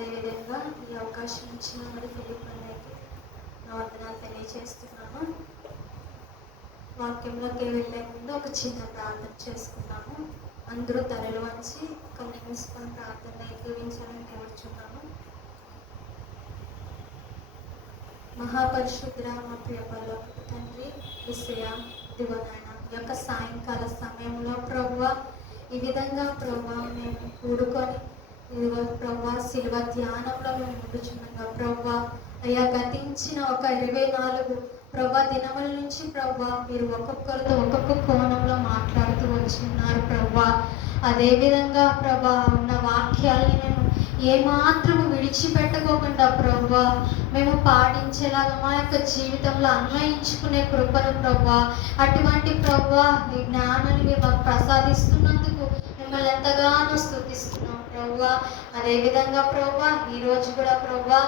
అదేవిధంగా ఈ అవకాశం ఇచ్చిన మరి ఫిలిప్ అన్నయ్యకి నా వందనాలు తెలియజేస్తున్నాను. వాక్యంలోకి వెళ్ళే ముందు ఒక చిన్న ప్రార్థన చేసుకున్నాము. అందరూ తలలు వంచి కొన్ని మూసుకొని ప్రార్థన ఏకీవించాలని కోరుచున్నాను. మహాపరిశుద్ధ మా ప్రియ పరలోకపు తండ్రి యేసయ్యా, దివనాయన ఈ యొక్క సాయంకాల సమయంలో ప్రభువా ఈ విధంగా ప్రభువా మేము కూడుకొని ఇదిగో ప్రభువా శిలువ ధ్యానంలో మేము ఉండుచున్నాగా ప్రభువా అయ్యా గతించిన ఒక 24 ప్రభా దినముల నుంచి ప్రభా మీరు ఒక్కొక్కరితో ఒక్కొక్క కోణంలో మాట్లాడుతూ వచ్చిన్నారు ప్రభా. అదేవిధంగా ప్రభా ఉన్న వాక్యాల్ని మేము ఏమాత్రము విడిచిపెట్టుకోకుండా ప్రభా మేము పాటించేలాగా మా యొక్క జీవితంలో అన్వయించుకునే కృపను ప్రభా అటువంటి ప్రభా ఈ జ్ఞానాన్ని మీరు మాకు ప్రసాదిస్తున్నందుకు మిమ్మల్ని ఎంతగానో స్తుతిస్తున్నాం ప్రభా. అదేవిధంగా ప్రభా ఈరోజు కూడా ప్రభా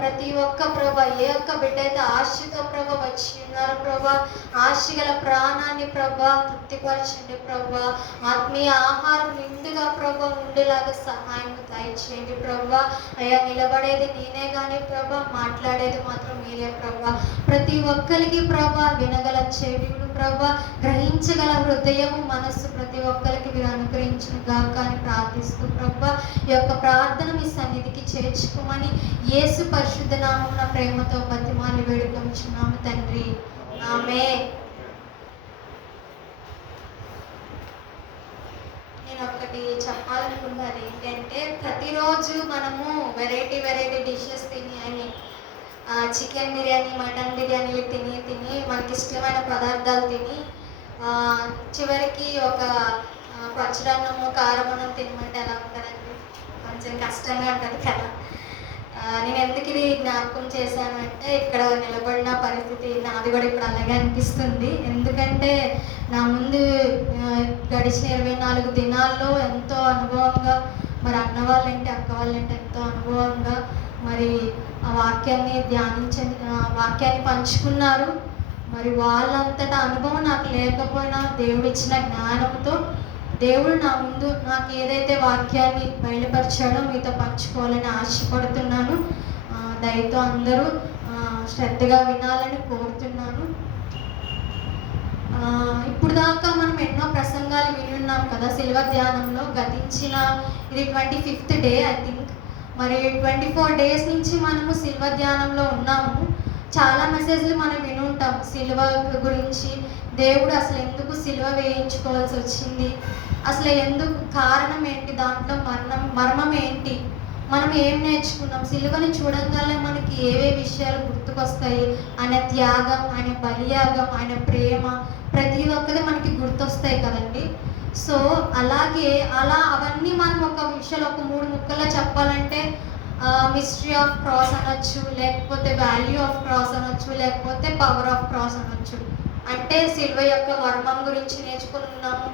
ప్రతి ఒక్క ప్రభా ఏ ఒక్క బిడ్డ అయితే ఆశతో ప్రభా వచ్చి ఉన్నారు ప్రభా ఆశ గల ప్రాణాన్ని ప్రభా తృప్తిపరచండి ప్రభా. ఆత్మీయ ఆహారం నిండుగా ప్రభా ఉండేలాగా సహాయం దయచేయండి ప్రభా. అయ్యా నిలబడేది నేనే కానీ ప్రభా మాట్లాడేది మాత్రం మీరే ప్రభా. ప్రతి ఒక్కరికి ప్రభా వినగల చెవులు ప్రభా గ్రహించగల హృదయము మనస్సు ప్రతి ఒక్కరికి మీరు అనుగ్రహించిన గాక అని ప్రార్థిస్తూ ప్రభా ఈ యొక్క ప్రార్థన మీ సన్నిధికి చేర్చుకోమని యేసు పరిశుద్ధ నామమున ప్రేమతో బతిమాలి వేడుకొంచున్నాము తండ్రి, ఆమేన్. నేను ఒకటి చెప్పాలనుకున్నది ఏంటంటే ప్రతిరోజు మనము వెరైటీ డిషెస్ తిని అని చికెన్ బిర్యానీ మటన్ బిర్యానీలు తిని మనకి ఇష్టమైన పదార్థాలు తిని చివరికి ఒక పచ్చడన్నము కారమన్నం తినమంటే ఎలా ఉంటుందండి? కొంచెం కష్టంగా ఉంటుంది కదా. నేను ఎందుకు ఇది జ్ఞాపకం చేశాను అంటే ఇక్కడ నిలబడిన పరిస్థితి నాది కూడా ఇప్పుడు అలాగే అనిపిస్తుంది. ఎందుకంటే నా ముందు గడిచిన 24 దినాల్లో ఎంతో అనుభవంగా మరి అన్న వాళ్ళంటే అక్క వాళ్ళంటే ఎంతో అనుభవంగా మరి ఆ వాక్యాన్ని వాక్యాన్ని పంచుకున్నారు. మరి వాళ్ళంతటా అనుభవం నాకు లేకపోయినా దేవుడు ఇచ్చిన జ్ఞానంతో దేవుడు నా ముందు నాకు ఏదైతే వాక్యాన్ని బయలుపరిచాడో మీతో పంచుకోవాలని ఆశపడుతున్నాను. దయతో అందరూ శ్రద్ధగా వినాలని కోరుతున్నాను. ఇప్పుడు దాకా మనం ఎన్నో ప్రసంగాలు వినున్నాం కదా శిలువ ధ్యానంలో. గతించిన ఇది 25th డే ఐ థింక్. మరి 24 డేస్ నుంచి మనము శిలువ ధ్యానంలో ఉన్నాము. చాలా మెసేజ్లు మనం వినుంటాం శిలువ గురించి. దేవుడు అసలు ఎందుకు శిలువ వేయించుకోవాల్సి వచ్చింది, అసలు ఎందుకు, కారణం ఏంటి, దాంట్లో మర్మం ఏంటి, మనం ఏం నేర్చుకున్నాం, శిలువని చూడంగానే మనకి ఏవే విషయాలు గుర్తుకొస్తాయి, ఆయన త్యాగం, ఆయన బలియాగం, ఆయన ప్రేమ ప్రతి ఒక్కరి మనకి గుర్తొస్తాయి కదండి. సో అలాగే అవన్నీ మనం ఒక విషయాలు ఒక 3 ముక్కల్లో చెప్పాలంటే మిస్టరీ ఆఫ్ క్రాస్ అనొచ్చు, లేకపోతే వాల్యూ ఆఫ్ క్రాస్ అనొచ్చు, లేకపోతే పవర్ ఆఫ్ క్రాస్ అనొచ్చు. అంటే సిలువ యొక్క మర్మం గురించి నేర్చుకుని ఉన్నాము,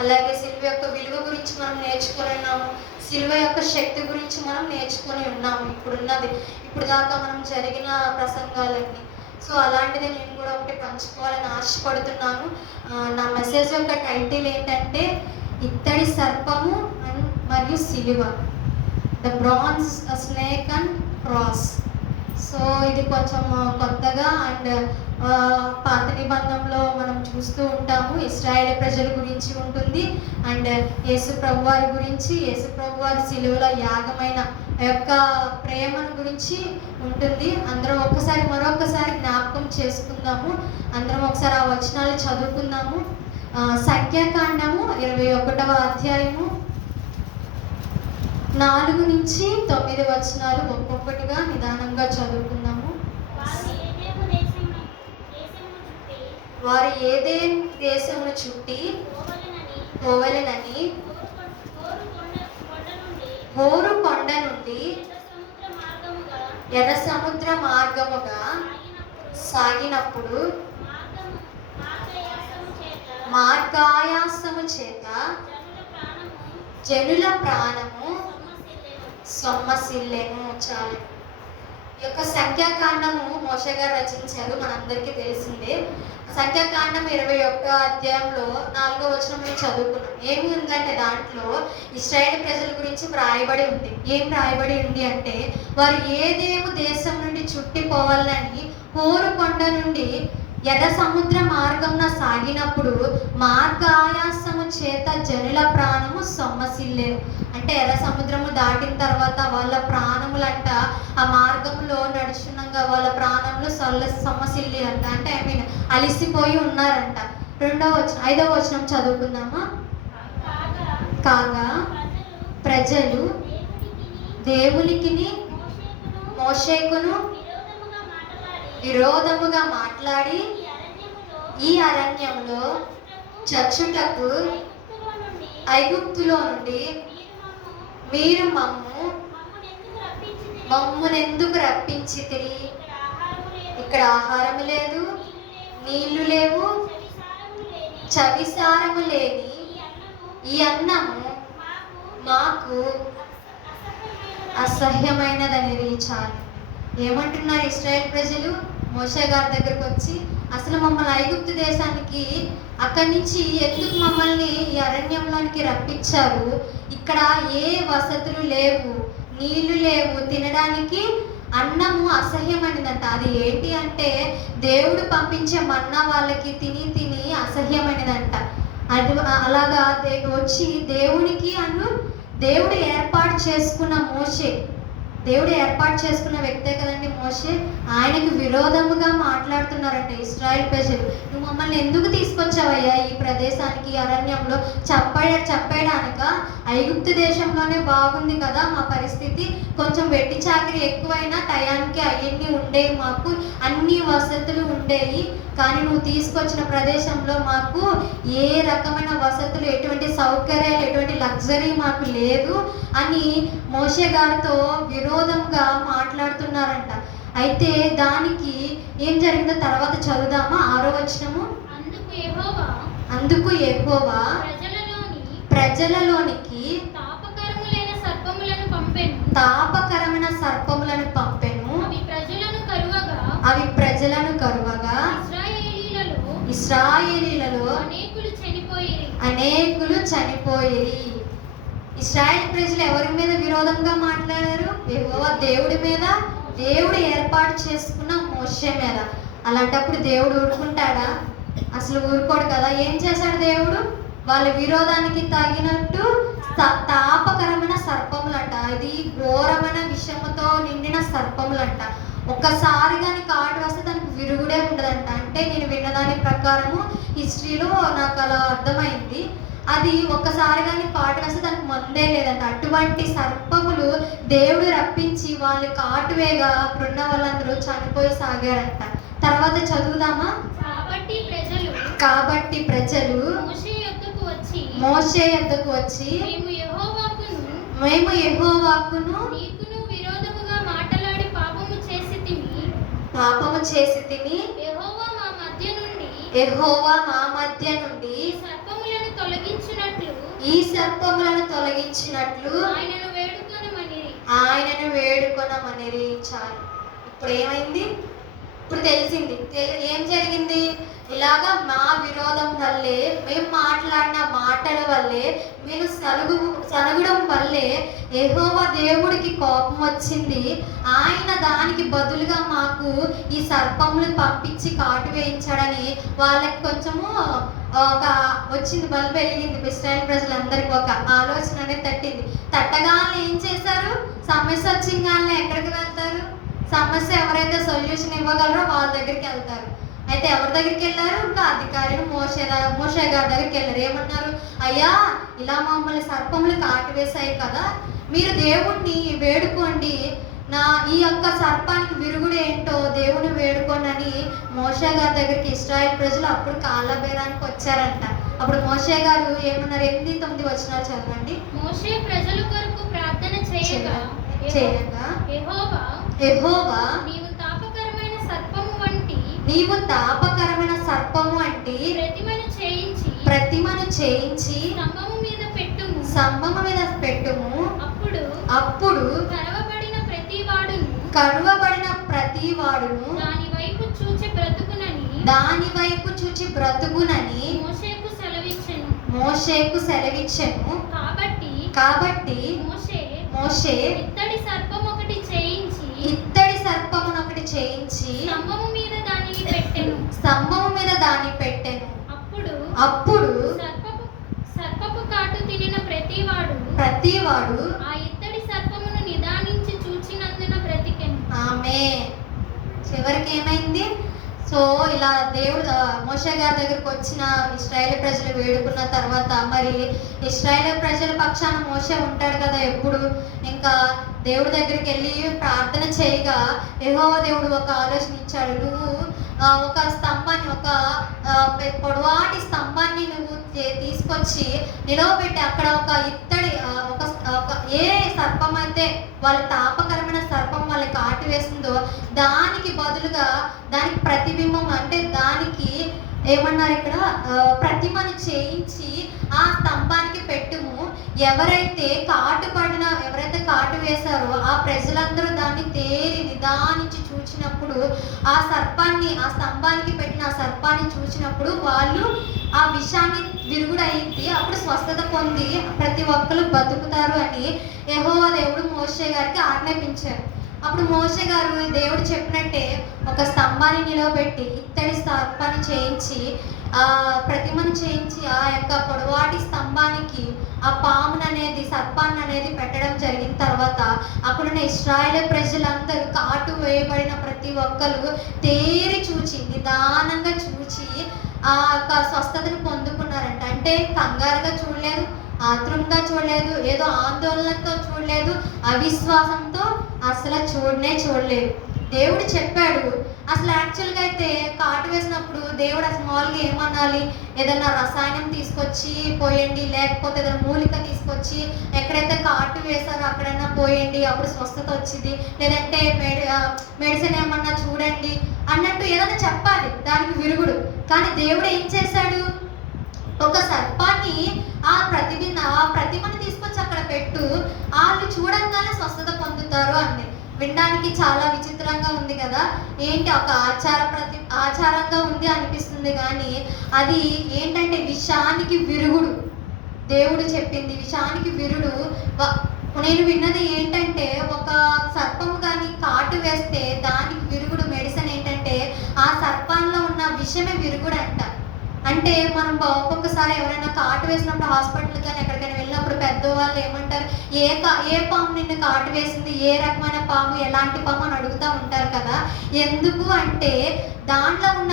అలాగే సిలువ యొక్క విలువ గురించి మనం నేర్చుకొని ఉన్నాము, సిలువ యొక్క శక్తి గురించి మనం నేర్చుకొని ఉన్నాము ఇప్పుడు దాకా మనం జరిగిన ప్రసంగాలన్నీ. సో అలాంటిది నేను కూడా ఒకటి పంచుకోవాలని ఆశపడుతున్నాను. నా మెసేజ్ యొక్క టైటిల్ ఏంటంటే ఇత్తడి సర్పము మరియు సిలువ, the bronze snake and cross. So ఇది కొంచెం కొత్తగా అండ్ పాత నిబంధనలో మనం చూస్తూ ఉంటాము. ఇశ్రాయేలు ప్రజల గురించి ఉంటుంది అండ్ యేసు ప్రభువారి గురించి, యేసు ప్రభువారి సిలువలో యాగమైన యొక్క ప్రేమను గురించి ఉంటుంది. అందరం మరొకసారి జ్ఞాపకం చేసుకుందాము. అందరం ఒకసారి ఆ వచనాలు చదువుకుందాము. సంఖ్యాకాండము 21వ అధ్యాయము 4 నుంచి 9 వచనాలు ఒక్కొక్కటిగా నిదానంగా చదువుకుందాము. వారు ఏదేన్ దేశమును చుట్టి పోవలెనని హోరు కొండ నుండి ఎర్ర సముద్ర మార్గముగా సాగినప్పుడు మార్గాయాసము చేత జనుల ప్రాణము సొమ్మసిల్లెను. చాలు. యొక్క సంఖ్యాకాండము మోషే గారు రచించారు, మనందరికీ తెలిసిందే. సంఖ్యాకాండం 21 అధ్యాయంలో 4వ వచనం మేము చదువుకున్నాం. ఏమి ఉందంటే దాంట్లో ఇశ్రాయేలు ప్రజల గురించి వ్రాయబడి ఉంది. ఏం రాయబడి ఉంది అంటే, వారు ఏదేము దేశం నుండి చుట్టిపోవాలని హోరు కొండ నుండి ఎర్ర సముద్ర మార్గంన సాగినప్పుడు మార్గ ఆయాసము చేత జనుల ప్రాణము సొమ్మసిల్లేను. అంటే ఎర్ర సముద్రము దాటిన తర్వాత వాళ్ళ ప్రాణములంట ఆ మార్గంలో నడుచుండగా వాళ్ళ ప్రాణములు సొమ్మసిల్లి అంట. అంటే ఐ మీన్ అలిసిపోయి ఉన్నారంట. 5వ వచనం చదువుకుందామా. కాగా ప్రజలు దేవునికిని మోషేకును విరోధముగా మాట్లాడి ఈ అరణ్యంలో చచ్చుటకు ఐగుప్తులో నుండి మీరు మమ్మునెందుకు రప్పించితిరి? ఇక్కడ ఆహారము లేదు, నీళ్లు లేవు, చవిసారము లేని ఈ అన్నము మాకు అసహ్యమైనదనేది. చాలు. ఏమంటున్నారు ఇశ్రాయేల్ ప్రజలు మోషే గారి దగ్గరకు వచ్చి, అసలు మమ్మల్ని ఐగుప్తు దేశానికి అక్కడి నుంచి ఎందుకు మమ్మల్ని ఈ అరణ్యంలోనికి రప్పించారు? ఇక్కడ ఏ వసతులు లేవు, నీళ్లు లేవు, తినడానికి అన్నము అసహ్యమైనదంట. అది ఏంటి అంటే దేవుడు పంపించే మన్నా వాళ్ళకి తిని తిని అసహ్యమైనదంట. అది అలాగా వచ్చి దేవుడు ఏర్పాటు చేసుకున్న మోషే, దేవుడు ఏర్పాటు చేసుకున్న వ్యక్తే కదండి మోషే. ఆయనకు విరోధముగా మాట్లాడుతున్నారంట ఇశ్రాయేల్ ప్రజలు. నువ్వు మమ్మల్ని ఎందుకు తీసుకొచ్చావయ్యా ఈ ప్రదేశానికి, అరణ్యంలో చెప్పేయడానిక? ఐగుప్తు దేశంలోనే బాగుంది కదా మా పరిస్థితి, కొంచెం వెట్టి చాకరీ ఎక్కువైనా టయానికి అవన్నీ ఉండేవి, మాకు అన్ని వసతులు ఉండేవి. కానీ నువ్వు తీసుకొచ్చిన ప్రదేశంలో మాకు ఏ రకమైన వసతులు, ఎటువంటి సౌకర్యాలు, ఎటువంటి లగ్జరీ మాకు లేదు అని మోషే గారితో విరోధంగా మాట్లాడుతున్నారంట. అయితే దానికి ఏం జరిగిందో తర్వాత చదువుదామా. 6వ వచనము. అందుకు యెహోవా ప్రజలలోనికి తాపకరమైన సర్పములను పంపెను. అవి ప్రజలను కరువగా ఇశ్రాయేలీలలో అనేకులు చనిపోయిరి. ఇశ్రాయేల్ ప్రజలు ఎవరి మీద విరోధంగా మాట్లాడారు? యెహోవా దేవుడి మీద, దేవుడు ఏర్పాటు చేసుకున్న మోషే మీద. అలాంటప్పుడు దేవుడు ఊరుకుంటాడా? అసలు ఊరుకోడు కదా. ఏం చేశాడు దేవుడు? వాళ్ళ విరోధానికి తగినట్టు తాపకరమైన సర్పములంట. ఇది ఘోరమైన విషముతో నిండిన సర్పములంట. ఒక్కసారి కానీ కాటు వస్తే దానికి విరుగుడే ఉండదంట. అంటే నేను విన్నదాని ప్రకారము హిస్టరీలో నాకు అలా అర్థమైంది. అది ఒక్కసారి కానీ కాటు వేస్తే దానికి మందే లేదంట. అటువంటి సర్పములు దేవుడు రప్పించి వాళ్ళు కాటువేగా అప్పుడున్న వాళ్ళందరూ చనిపోయి సాగారంట. తర్వాత చదువుదామా. కాబట్టి ప్రజలు మోషే యొద్దకు వచ్చి మేము యెహోవాకును పాపము చేసితిమి, యెహోవా మా మధ్య నుండి ఈ సర్పములను తొలగించినట్లు ఆయనను వేడుకొనమనిరి. చాలు. ఇప్పుడు ఏమైంది? ఇప్పుడు తెలిసింది. ఏం జరిగింది? ఇలాగా మా విరోధం వల్లే, మేము మాట్లాడిన మాటల వల్లే, మీరు సనగడం వల్లే యెహోవా దేవుడికి కోపం వచ్చింది. ఆయన దానికి బదులుగా మాకు ఈ సర్పములు పంపించి కాటు వేయించాడని వాళ్ళకి కొంచెము ఒక వచ్చింది, బల్బు వెలిగింది. ఇశ్రాయేల్ ప్రజలందరికీ ఒక ఆలోచన అనేది తట్టింది. తట్టగానే ఏం చేశారు? సమస్య వచ్చింగానే ఎక్కడికి వెళ్తారు? సమస్య ఎవరైతే సొల్యూషన్ ఇవ్వగలరో వాళ్ళ దగ్గరికి వెళ్తారు. అయితే ఎవరి దగ్గరికి వెళ్ళారు? ఇంకా అధికారిని మోషే గారి దగ్గరికి వెళ్ళారు. ఏమన్నారు? అయ్యా, ఇలా మమ్మల్ని సర్పములు కాటివేశాయి కదా, మీరు దేవుణ్ణి వేడుకోండి, ఈ యొక్క సర్పానికి విరుగుడు ఏంటో దేవుని వేడుకోండి అని మోషే గారి దగ్గరికి ఇశ్రాయేల్ ప్రజలు అప్పుడు కాళ్ళ బేరానికి వచ్చారంట. అప్పుడు మోషే గారు ఏమన్నారు? 8-9 వచనాలు చదవండి. మోషే ప్రజల కొరకు ప్రార్థన చేయగా యెహోవా నీవు తాపకరమైన సర్పము వంటి ప్రతిమను చేయించి స్తంభము మీద పెట్టుము. అప్పుడు కరువబడిన ప్రతి వాడును దాని వైపు చూచి బ్రతుకునని దాని వైపు చూచి బ్రతుకునని మోషేకు సెలవిచ్చెను. కాబట్టి మోషే ఇత్తడి సర్పం ఒకటి చేయించి స్తంభము మీద దానిని పెట్టెను. అప్పుడు సర్పపు కాటు తినిన ప్రతివాడు ఆ ఇత్తడి సర్పమును నిదానించి చూచినందున బ్రతికెను. ఆమేన్. చివరికి ఏమైంది? సో ఇలా దేవుడు మోషే గారి దగ్గరికి వచ్చిన ఇశ్రాయేలు ప్రజలు వేడుకున్న తర్వాత, మరి ఇశ్రాయేలు ప్రజల పక్షాన మోషే ఉంటాడు కదా ఎప్పుడు. ఇంకా దేవుడి దగ్గరికి వెళ్ళి ప్రార్థన చేయగా యెహోవా దేవుడు ఒక ఆలోచన ఇచ్చాడు. నువ్వు ఒక స్తంభాన్ని, ఒక పొడవాటి స్తంభాన్ని నువ్వు తీసుకొచ్చి నిలవబెట్టి అక్కడ ఒక ఇత్తడి ఒక ఏ సర్పం అయితే వాళ్ళ తాపకరమైన సర్పం వాళ్ళకి కాటు వేసిందో దానికి బదులుగా దానికి ప్రతిబింబం, అంటే దానికి ఏమన్నారు ఇక్కడ, ప్రతిమను చేయించి ఆ స్తంభానికి పెట్టుము. ఎవరైతే కాటు వేశారో ఆ ప్రజలందరూ దాన్ని తేరి నిదానించి చూచినప్పుడు, ఆ స్తంభానికి పెట్టిన ఆ సర్పాన్ని చూసినప్పుడు వాళ్ళు ఆ విషాన్ని విరుగుడయింది. అప్పుడు స్వస్థత పొంది ప్రతి ఒక్కరు బతుకుతారు అని యెహోవా దేవుడు మోషే గారికి ఆజ్ఞాపించారు. అప్పుడు మోషే గారు దేవుడు చెప్పినట్టే ఒక స్తంభాన్ని నిలవబెట్టి ఇత్తడి సర్పాన్ని చేయించి ప్రతిమను చేయించి ఆ యొక్క పొడవాటి స్తంభానికి ఆ సర్పాన్ని అనేది పెట్టడం జరిగిన తర్వాత అక్కడున్న ఇశ్రాయేలు ప్రజలందరూ కాటు వేయబడిన ప్రతి ఒక్కరు తేరి చూచి నిదానంగా చూచి ఆ యొక్క స్వస్థతను పొందుకున్నారంట. అంటే కంగారుగా చూడలేదు, ఆత్రంగా చూడలేదు, ఏదో ఆందోళనతో చూడలేదు, అవిశ్వాసంతో అసలు చూడలేదు. దేవుడు చెప్పాడు. అసలు యాక్చువల్గా అయితే కాటు వేసినప్పుడు దేవుడు అసలు మామూలుగా ఏమనాలి, ఏదైనా రసాయనం తీసుకొచ్చి పోయండి, లేకపోతే ఏదైనా మూలిక తీసుకొచ్చి ఎక్కడైతే కాటు వేశారో అక్కడైనా పోయండి, అప్పుడు స్వస్థత వచ్చింది, లేదంటే మెడిసిన్ ఏమన్నా చూడండి అన్నట్టు ఏదైనా చెప్పాలి దానికి విరుగుడు. కానీ దేవుడు ఏం చేశాడు, ఒక సర్పాన్ని ఆ ప్రతిమను తీసుకొచ్చి అక్కడ పెట్టు, వాళ్ళు చూడంగానే స్వస్థత పొందుతారు అంది. వినడానికి చాలా విచిత్రంగా ఉంది కదా, ఏంటి ఒక ఆచారంగా ఉంది అనిపిస్తుంది, కానీ అది ఏంటంటే విషానికి విరుగుడు. దేవుడు చెప్పింది విషానికి విరుగుడు. నేను విన్నది ఏంటంటే, ఒక సర్పం కానీ కాటు వేస్తే దానికి విరుగుడు మెడిసిన్ ఏంటంటే ఆ సర్పంలో ఉన్న విషమే విరుగుడు అంట. అంటే మనం ఒక్కొక్కసారి ఎవరైనా కాటు వేసినప్పుడు హాస్పిటల్ కానీ ఎక్కడికైనా వెళ్ళినప్పుడు పెద్దవాళ్ళు ఏమంటారు, ఏ పాము నిన్ను కాటు వేసింది, ఏ రకమైన పాము, ఎలాంటి పాము అని అడుగుతూ ఉంటారు కదా. ఎందుకు అంటే దాంట్లో ఉన్న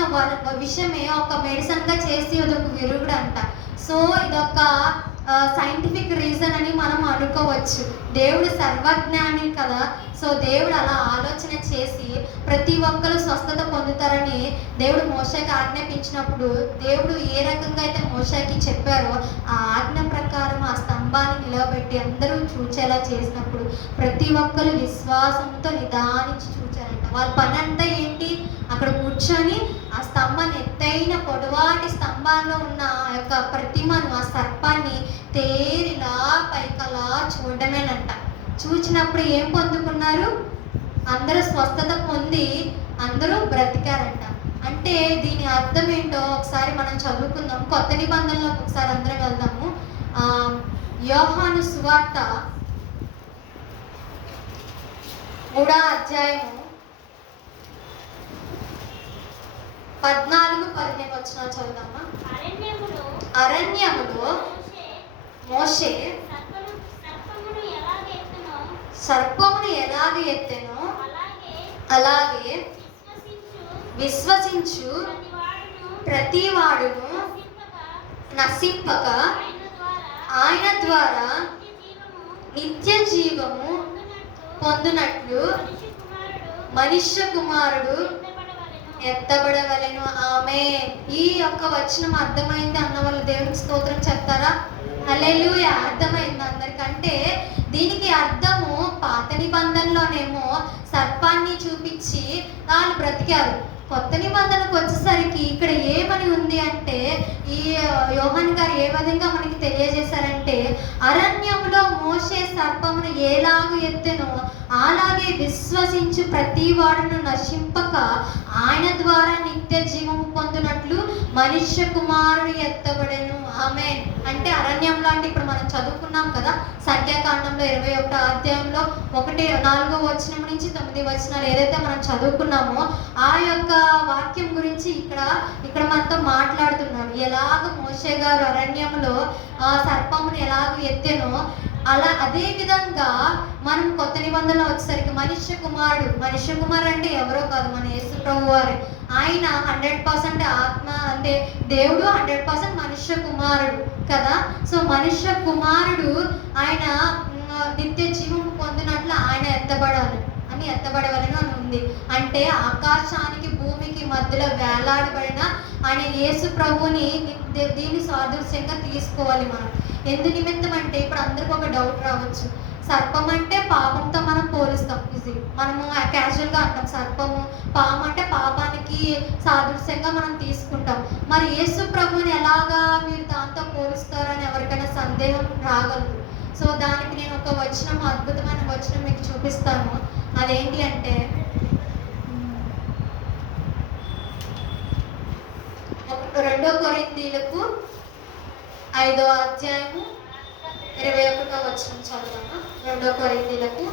విషయమే ఒక మెడిసిన్గా చేసి అదొక విరుగుడు అంట. సో ఇదొక సైంటిఫిక్ రీజన్ అని మనం అనుకోవచ్చు. దేవుడు సర్వజ్ఞాని కదా, సో దేవుడు అలా ఆలోచన చేసి ప్రతి ఒక్కరు స్వస్థత పొందుతారని దేవుడు మోషేకి ఆజ్ఞాపించినప్పుడు, దేవుడు ఏ రకంగా అయితే మోషేకి చెప్పారో ఆ ఆజ్ఞ ప్రకారం ఆ స్తంభాన్ని నిలవబెట్టి అందరూ చూచేలా చేసినప్పుడు ప్రతి ఒక్కరు విశ్వాసంతో నిదానించి చూచారంట. వాళ్ళ పని అంతా ఏంటి, అక్కడ కూర్చొని ఆ స్తంభాన్ని, ఎత్తైన పొడవాటి స్తంభాల్లో ఉన్న ఆ యొక్క ప్రతిమను, ఆ సర్పాన్ని తేరిలా పైకలా చూడమేనంట. చూచినప్పుడు ఏం పొందుకున్నారు, అందరూ స్వస్థత పొంది అందరూ బ్రతికారంట. అంటే దీని అర్థం ఏంటో ఒకసారి మనం చదువుకుందాం. కొత్త నిబంధనలోకి ఒకసారి అందరం వెళ్దాము. యోహాను సువార్త 3వ అధ్యాయము 14-15 వచనాలు చదువుదామా. అరణ్యములో మోషే సర్పమును ఎలాగ ఎత్తెనో అలాగే విశ్వసించు ప్రతివాడును నశింపక ఆయన ద్వారా నిత్య జీవము పొందునట్లు మనుష్య కుమారుడు ఎత్తబడవలెను. ఆమేన్. ఈ యొక్క వచనం అర్థమైంది అన్న వాళ్ళు దేవునికి స్తోత్రం చెప్తారా? హల్లెలూయా. అర్థమైంది అందరికంటే. దీనికి అర్థము పాత నిబంధనలోనేమో సర్పాన్ని చూపించి వాళ్ళు బ్రతికారు. కొత్త నిబంధనకు వచ్చేసరికి ఇక్కడ ఏమని ఉంది అంటే, ఈ యోహాన్ గారు ఏ విధంగా మనకి తెలియజేశారంటే, అరణ్యంలో మోషే సర్పమును ఎలాగూ ఎత్తెనో అలాగే విశ్వసించు ప్రతి వాడును నశింపక ఆయన ద్వారా నిత్య జీవము పొందినట్లు మనుష్య కుమారుడు ఎత్తబడెను. ఆమేన్. అంటే అరణ్యంలో అంటే ఇప్పుడు మనం చదువుకున్నాం కదా, సంఖ్యాకాండంలో 21వ అధ్యాయంలో 4వ వచనం నుంచి 9వ వచనాలు ఏదైతే మనం చదువుకున్నామో ఆ యొక్క వాక్యం గురించి ఇక్కడ మనతో మాట్లాడుతున్నాడు. ఎలాగ మోషే గారు అరణ్యంలో సర్పమును ఎలాగ ఎత్తెనో అదే విధంగా మనం కొత్త నిబంధనలో వచ్చేసరికి మనుష్య కుమారుడు అంటే ఎవరో కాదు, మన యేసు ప్రభు వారే. ఆయన 100% ఆత్మ అంటే దేవుడు, 100% మనుష్య కుమారుడు కదా. సో మనుష్య కుమారుడు ఆయన నిత్య జీవం పొందినట్లు ఆయన ఎత్తబడవలను అని ఉంది. అంటే ఆకాశానికి భూమికి మధ్యలో వేలాడబడిన ఆయన యేసు ప్రభుని దీన్ని సాదృశ్యంగా తీసుకోవాలి మనం. ఎందు నిమిత్తం అంటే ఇప్పుడు అందరికి ఒక డౌట్ రావచ్చు, సర్పం అంటే పాపంతో మనం పోలుస్తాం. మనము క్యాజువల్గా అంటాం సర్పము, పాము అంటే పాపానికి సాదృశ్యంగా మనం తీసుకుంటాం. మరి యేసు ప్రభుని ఎలాగా మీరు దాంతో పోలుస్తారని ఎవరికైనా సందేహం రాగలదు. సో దానికి నేను ఒక అద్భుతమైన వచనం మీకు చూపిస్తాను. అదేంటి అంటే 2 కొరింథీయులకు 5వ అధ్యాయము 21వ వచనం చదువుతాను. 2 కొరింథీయులకు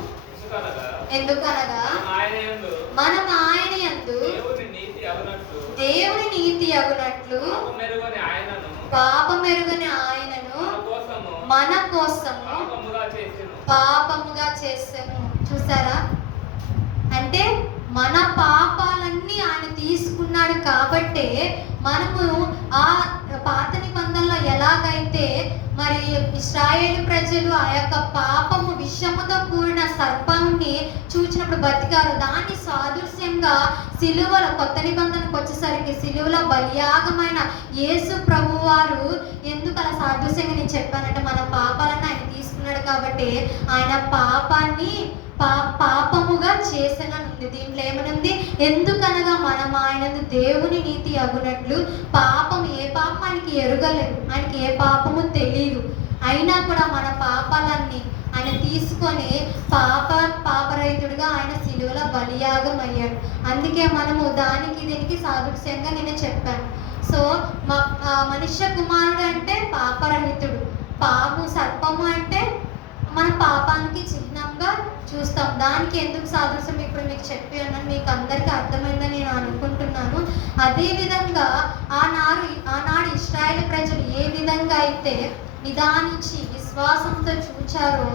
ఎందుకనగా మనం ఆయన యందు దేవుని నీతి అగునట్లు పాపమెరుగని ఆయనను మన కోసము పాపముగా చేసాము. చూసారా? అంటే మన పాపాలన్నీ ఆయన తీసుకున్నాడు కాబట్టే మనము ఆ పాత నిబంధనలో ఎలాగైతే మరి ఇశ్రాయేలు ప్రజలు ఆ యొక్క పాపము విషముతో కూడిన సర్పాన్ని చూచినప్పుడు బతికారు. దాన్ని సాదృశ్యంగా సిలువలో కొత్త నిబంధనకు వచ్చేసరికి సిలువలో బలియాగమైన యేసు ప్రభు వారు ఎందుకు అలా సాదృశ్యంగా నేను చెప్పానంటే మన పాపాలను ఆయన తీసుకున్నాడు కాబట్టి ఆయన పాపాన్ని పాపముగా చేసనుంది. దీంట్లో ఏమనుంది? ఎందుకనగా మనం ఆయన దేవుని నీతి అగునట్లు ఏ పాపం ఆయనకి ఎరుగలేదు, ఆయనకి ఏ పాపము తెలియదు. అయినా కూడా మన పాపాలన్నీ ఆయన తీసుకొని పాపరహితుడిగా ఆయన సిలువలో బలియాగం అయ్యాడు. అందుకే మనము దీనికి సాదృశ్యంగా నేను చెప్పాను. సో మనుష్య కుమారుడు అంటే పాపరహితుడు, సర్పము అంటే మన పాపానికి చిహ్నంగా చూస్తాం. దానికి ఎందుకు సాదృశ్యం ఇప్పుడు మీకు చెప్పి ఉన్నాను, మీకు అందరికీ అర్థమైందని నేను అనుకుంటున్నాను. అదేవిధంగా ఆనాడు ఇశ్రాయేలు ప్రజలు ఏ విధంగా అయితే నిదానించి విశ్వాసంతో చూచారో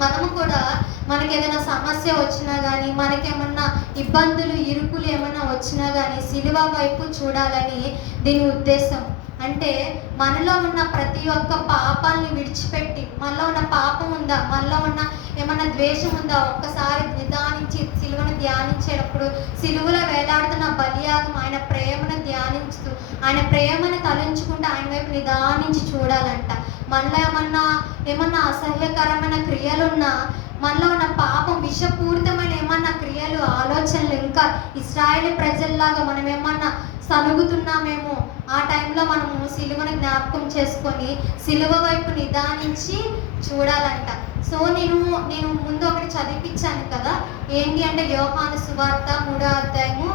మనము కూడా మనకి ఏదైనా సమస్య వచ్చినా కానీ, మనకేమన్నా ఇబ్బందులు ఇరుకులు ఏమైనా వచ్చినా కానీ సిలువ వైపు చూడాలని దీని ఉద్దేశం. అంటే మనలో ఉన్న ప్రతి ఒక్క పాపాలని విడిచిపెట్టి, మనలో ఉన్న పాపం ఉందా, మనలో ఉన్న ఏమన్నా ద్వేషం ఉందా, ఒక్కసారి నిదానించి సిలువను ధ్యానించేటప్పుడు సిలువలో వేలాడుతున్న బలియాగం ఆయన ప్రేమను ధ్యానించుతూ ఆయన ప్రేమను తలంచుకుంటూ ఆయన వైపు నిదానించి చూడాలంట. మనలో ఏమన్నా అసహ్యకరమైన క్రియలున్నా, మనలో ఉన్న పాపం విషపూరితమైన ఏమన్నా క్రియలు ఆలోచనలు ఇంకా ఇశ్రాయేలు ప్రజల్లాగా మనం ఏమన్నా సనుగుతున్నామేమో ఆ టైంలో మనము సిలువను జ్ఞాపకం చేసుకొని సిలువ వైపు నిదానించి చూడాలంట. సో నేను ముందు ఒకటి చదివించాను కదా, ఏంటి అంటే యోహాను సువార్త 3వ అధ్యాయము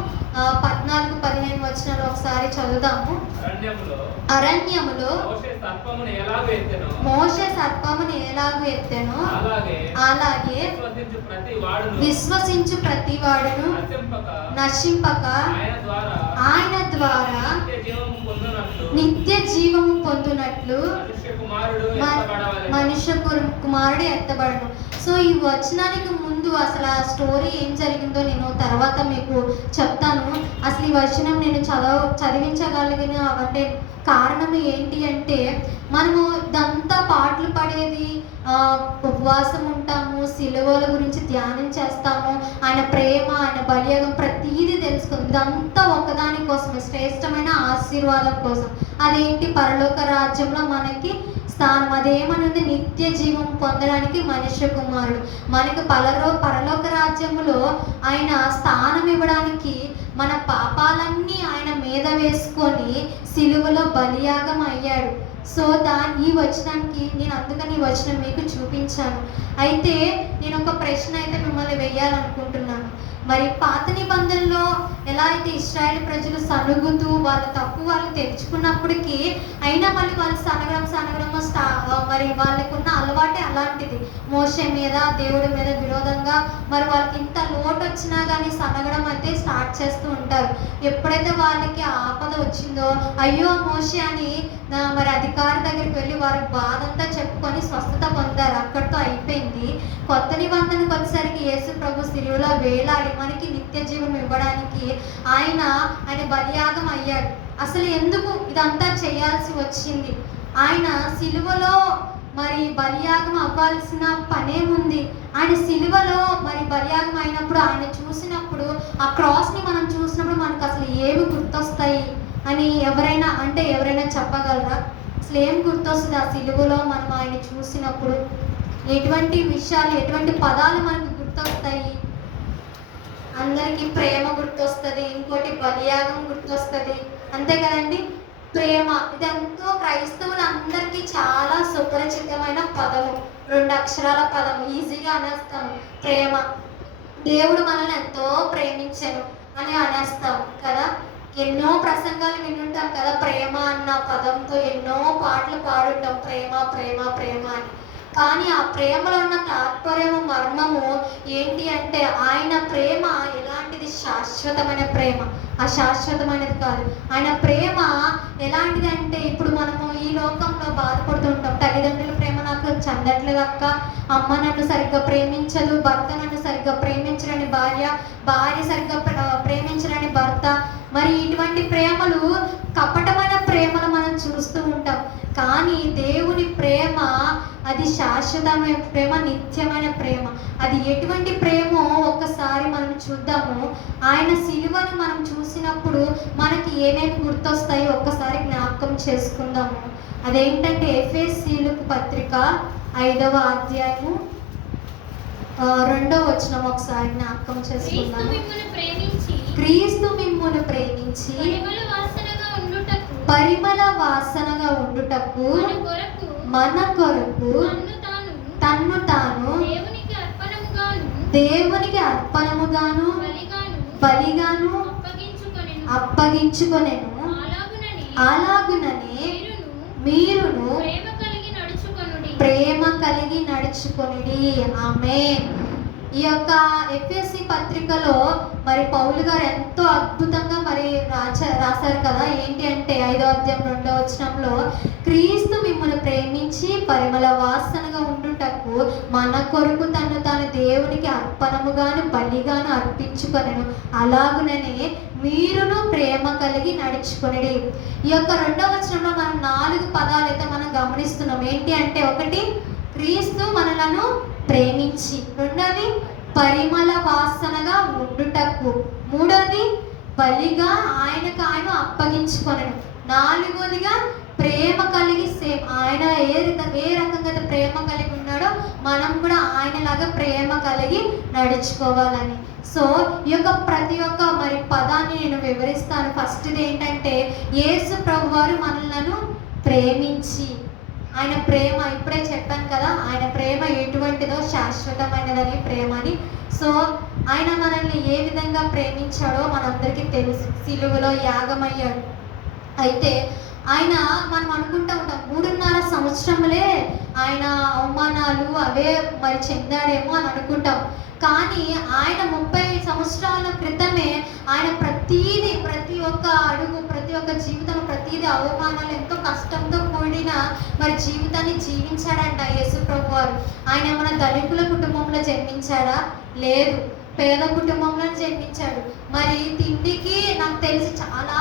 14-15 వచనాలు ఒకసారి చదువుదాము. అరణ్యములో మోషే సర్పమును ఎలాగూ ఎత్తెనో అలాగే విశ్వసించు ప్రతి వాడును నశింపక ఆయన ద్వారా నిత్య జీవము పొందునట్లు మనుష్య కుమారుడు ఎత్తబడను. సో ఈ వచనానికి ముందు అసలు ఆ స్టోరీ ఏం జరిగిందో నేను తర్వాత మీకు చెప్తాను. అసలు ఈ వచనం నేను చదివించగలిగిన అంటే కారణం ఏంటి అంటే, మనము ఇదంతా పాటలు పాడేది, ఉపవాసం ఉంటాము, సిలువల గురించి ధ్యానం చేస్తాము, ఆయన ప్రేమ, ఆయన బలియాగం ప్రతీది తెలుసుకుంది. ఇదంతా ఒకదాని కోసమే, శ్రేష్టమైన ఆశీర్వాదం కోసం. అదేంటి? పరలోక రాజ్యంలో మనకి స్థానం. అదేమనుంది? నిత్య జీవం పొందడానికి మనుష్య కుమారుడు మనకి పరలోక రాజ్యములో ఆయన స్థానం ఇవ్వడానికి మన పాపాలన్నీ ఆయన మీద వేసుకొని సిలువలో బలియాగం అయ్యాడు. సో ఈ వచనానికి నేను అందుకని ఈ వచనం మీకు చూపించాను. అయితే నేను ఒక ప్రశ్న అయితే మిమ్మల్ని వేయాలనుకుంటున్నాను. మరి పాత నిబంధనలో ఎలా అయితే ఇశ్రాయేల్ ప్రజలు సనుగుతూ వాళ్ళ తప్పు వాళ్ళు తెచ్చుకున్నప్పటికీ అయినా మళ్ళీ వాళ్ళు సనగడం మరి వాళ్ళకున్న అలవాటే అలాంటిది. మోషే మీద దేవుడి మీద విరోధంగా మరి వాళ్ళకి ఇంత లోటు వచ్చినా కానీ సనగడం అయితే స్టార్ట్ చేస్తూ ఉంటారు. ఎప్పుడైతే వాళ్ళకి ఆపద వచ్చిందో అయ్యో మోషే అని మరి అధికారి దగ్గరికి వెళ్ళి వారి బాధ అంతా చెప్పుకొని స్వస్థత పొందారు. అక్కడితో అయిపోయింది. కొత్త నిబంధనకు వచ్చేసరికి యేసు ప్రభు సిలువలో వేలాడి మనకి నిత్య జీవం ఇవ్వడానికి ఆయన బలియాగం అయ్యాడు. అసలు ఎందుకు ఇదంతా చేయాల్సి వచ్చింది? ఆయన సిలువలో మరి బలియాగం అవ్వాల్సిన పనేముంది? ఆయన సిలువలో మరి బలియాగం అయినప్పుడు ఆయన చూసినప్పుడు ఆ క్రాస్ని మనం చూసినప్పుడు మనకు అసలు ఏమి గుర్తొస్తాయి అని ఎవరైనా చెప్పగలరా? అసలు ఏం గుర్తొస్తుంది ఆ సిలువలో మనం ఆయన చూసినప్పుడు? ఎటువంటి విషయాలు, ఎటువంటి పదాలు మనకు గుర్తొస్తాయి? అందరికీ ప్రేమ గుర్తొస్తుంది, ఇంకోటి బలియాగం గుర్తొస్తుంది, అంతే కదండి. ప్రేమ ఇదంతా క్రైస్తవులందరికీ చాలా సుపరిచితమైన పదము, 2 అక్షరాల పదము, ఈజీగా అనేస్తాము ప్రేమ. దేవుడు మనల్ని ఎంతో ప్రేమించను అని అనేస్తాం కదా. ఎన్నో ప్రసంగాలు వినుంటాం కదా ప్రేమ అన్న పదంతో, ఎన్నో పాటలు పాడుంటాం ప్రేమ ప్రేమ ప్రేమ అని. కానీ ఆ ప్రేమలో ఉన్న తాత్పర్యము, మర్మము ఏంటి అంటే ఆయన ప్రేమ ఎలాంటిది? శాశ్వతమైన ప్రేమ, అశాశ్వతమైనది కాదు. ఆయన ప్రేమ ఎలాంటిది అంటే ఇప్పుడు మనము ఈ లోకంలో బాధపడుతుంటాం, తల్లిదండ్రుల ప్రేమ నాకు చెందట్లేదు అక్క, అమ్మ నన్ను సరిగ్గా ప్రేమించదు, భర్త నన్ను సరిగ్గా ప్రేమించడని భార్య, భార్య సరిగ్గా ప్రేమించడని భర్త. మరి ఇటువంటి ప్రేమలు కపటమైన ప్రేమలు మనం చూస్తూ ఉంటాం. కానీ దేవుని ప్రేమ అది శాశ్వతమైన ప్రేమ, నిత్యమైన ప్రేమ. అది ఎటువంటి ప్రేమో ఒక్కసారి మనం చూద్దాము. ఆయన సిలువను మనం చూసినప్పుడు మనకి ఏమేమి గుర్తొస్తాయో ఒక్కసారి జ్ఞాపకం చేసుకుందాము. అదేంటంటే ఎఫెసీయులకు పత్రిక 5వ అధ్యాయము 2వ వచనం ఒకసారి జ్ఞాపకం చేసుకుందాము. క్రీస్తు మిమ్మును ప్రేమించి పరిమళ వాసనగా ఉండుటకు మన కొరకు తన్ను తాను దేవునికి అర్పణముగాను బలిగాను అప్పగించుకొనెను. అలాగుననే మీరును ప్రేమ కలిగి నడుచుకొనుడి. ఆమేన్. ఈ యొక్క ఎఫెసీ పత్రికలో మరి పౌలు గారు ఎంతో అద్భుతంగా మరి రాశారు కదా. ఏంటి అంటే 5వ అధ్యాయం 2వ వచనంలో క్రీస్తు మిమ్మల్ని ప్రేమించి పరిమళ వాసనగా ఉండుటకు మన కొరకు తను తాను దేవునికి అర్పణముగాను బలిగాను అర్పించుకొనెను. అలాగుననే మీరును ప్రేమ కలిగి నడుచుకొనుడి. ఈ యొక్క 2వ వచనంలో మనం 4 పదాలు అయితే మనం గమనిస్తున్నాం. ఏంటి అంటే 1 క్రీస్తు మనలను ప్రేమించి, 2ది పరిమళ వాసనగా ఉండుటకు, 3ది బలిగా ఆయనకు ఆయన అప్పగించుకొనెను, 4వదిగా ప్రేమ కలిగి ఆయన ఏ రకంగా ప్రేమ కలిగి ఉన్నాడో మనం కూడా ఆయనలాగా ప్రేమ కలిగి నడుచుకోవాలని. సో ఈ యొక్క ప్రతి ఒక్క మరి పదాన్ని నేను వివరిస్తాను. ఫస్ట్ది ఏంటంటే యేసు ప్రభువారు మనలను ప్రేమించి, ఆయన ప్రేమ ఇప్పుడే చెప్పాను కదా, ఆయన ప్రేమ ఎటువంటిదో శాశ్వతమైనదని ప్రేమని. సో ఆయన మనల్ని ఏ విధంగా ప్రేమించాడో మనందరికీ తెలుసు. సిలువలో యాగమయ్యాడు. అయితే ఆయన మనం అనుకుంటూ ఉంటాం 3.5 సంవత్సరములే ఆయన అవమానాలు అవే మరి చెందాడేమో అని అనుకుంటాం. కానీ ఆయన 30 సంవత్సరాల క్రితమే ఆయన ప్రతి ఒక్క అడుగు, ప్రతి ఒక్క జీవితం, ప్రతిదీ అవమానాలు, ఎంతో కష్టంతో కూడిన మరి జీవితాన్ని జీవించాడంట యేసు ప్రభు వారు. ఆయన మన ధనికుల కుటుంబంలో జన్మించాడా? లేదు, పేద కుటుంబంలో జన్మించాడు. మరి తిండికి నాకు తెలిసి చాలా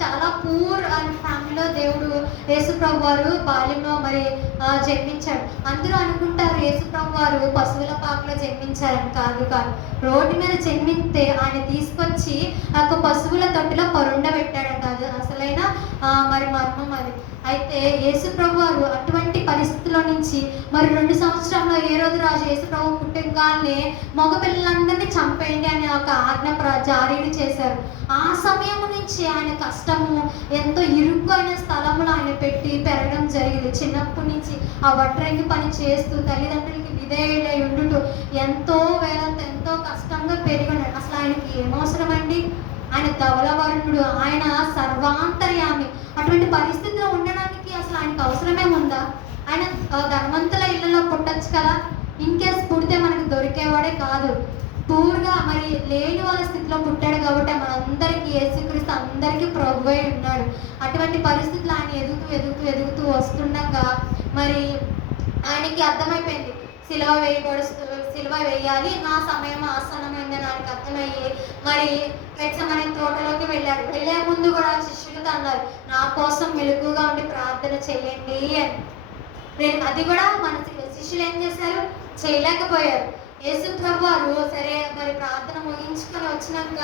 చాలా పూర్ అండ్ ఫ్యామిలీలో దేవుడు యేసు ప్రభు వారు బాల్యంలో మరి జన్మించాడు. అందరూ అనుకుంటారు యేసు ప్రభు వారు పశువుల పాకలో జన్మించారని. కాదు, రోడ్డు మీద జన్మిస్తే ఆయన తీసుకొచ్చి ఒక పశువుల తొట్టిలో పరుండబెట్టాడంట. అది అసలైన మరి మర్మం అది. అయితే యేసు ప్రభు వారు అటువంటి పరిస్థితుల్లో నుంచి మరి 2 సంవత్సరాల్లో ఏ రోజు రాజు యేసు ప్రభు పుట్టినగానే మగ పిల్లలందరినీ చంపేయండి అని ఆ ఒక ఆజ్ఞ జారీ చేశారు. ఆ సమయం నుంచి ఆయన కష్టము ఎంతో ఇరుకైన స్థలంలో ఆయన పెట్టి పెరగడం జరిగింది. చిన్నప్పటి నుంచి ఆ వడ్రంగి పని చేస్తూ తల్లిదండ్రులకి విధేయుడై ఉండుతూ ఎంతో వేలంతో ఎంతో కష్టంగా పెరిగినాడు. అసలు ఆయనకి ఏమవసరం అండి? ఆయన ధవలవర్ణుడు, ఆయన సర్వాంతర్యామి. అటువంటి పరిస్థితిలో ఉండడానికి అసలు ఆయనకు అవసరమేముందా? ఆయన ధనవంతుల ఇళ్లలో పుట్టచ్చు కదా, ఇన్కేస్ పుడితే మనకు దొరికేవాడే కాదు. పూర్గా మరి లేని వాళ్ళ స్థితిలో పుట్టాడు కాబట్టి మనందరికీ యేసుక్రీస్తు అందరికీ ప్రభువై ఉన్నాడు. అటువంటి పరిస్థితులు ఆయన ఎదుగుతూ వస్తుండగా మరి ఆయనకి అర్థమైపోయింది సిలువ వేయాలి, నా సమయం ఆసన్నమైందని ఆయనకు అర్థమయ్యి మరి గెత్సేమనే తోటలోకి వెళ్ళాడు. వెళ్ళే ముందు కూడా శిష్యులతో అన్నారు, నా కోసం మెలకుగా ఉండి ప్రార్థన చేయండి అని. అది కూడా మన శిష్యులు ఏం చేశారు? చేయలేకపోయారు. యేసు ప్రభువారు సరే మరి ప్రార్థన ముగించుకొని వచ్చినాక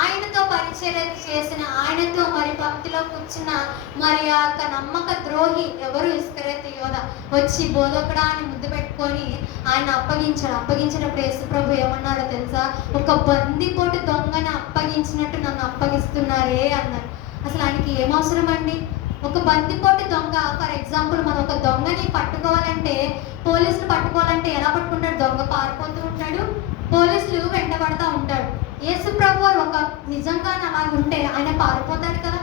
ఆయనతో పరిచర్య చేసిన, ఆయనతో మరి భక్తిలో కూర్చున్న మరి ఆ నమ్మక ద్రోహి ఎవరు? ఇస్కరియోతు యోధ వచ్చి బోధకుడా అని ముద్దు పెట్టుకొని ఆయన అప్పగించినప్పుడు యేసు ప్రభు ఏమన్నారో తెలుసా? ఒక బందిపోటు దొంగని అప్పగించినట్టు నన్ను అప్పగిస్తున్నారే అన్నారు. అసలు ఆయనకి ఏమవసరం అండి? ఒక బందిపోటు దొంగ, ఫర్ ఎగ్జాంపుల్ మనం ఒక దొంగని పట్టుకోవాలంటే, పోలీసులు పట్టుకోవాలంటే ఎలా పట్టుకుంటాడు? దొంగ పారిపోతూ ఉంటాడు, పోలీసులు వెంటబడతా ఉంటాడు. యేసు ప్రభు ఒక నిజంగానే అలాగ ఉంటే ఆయన పారిపోతాడు కదా.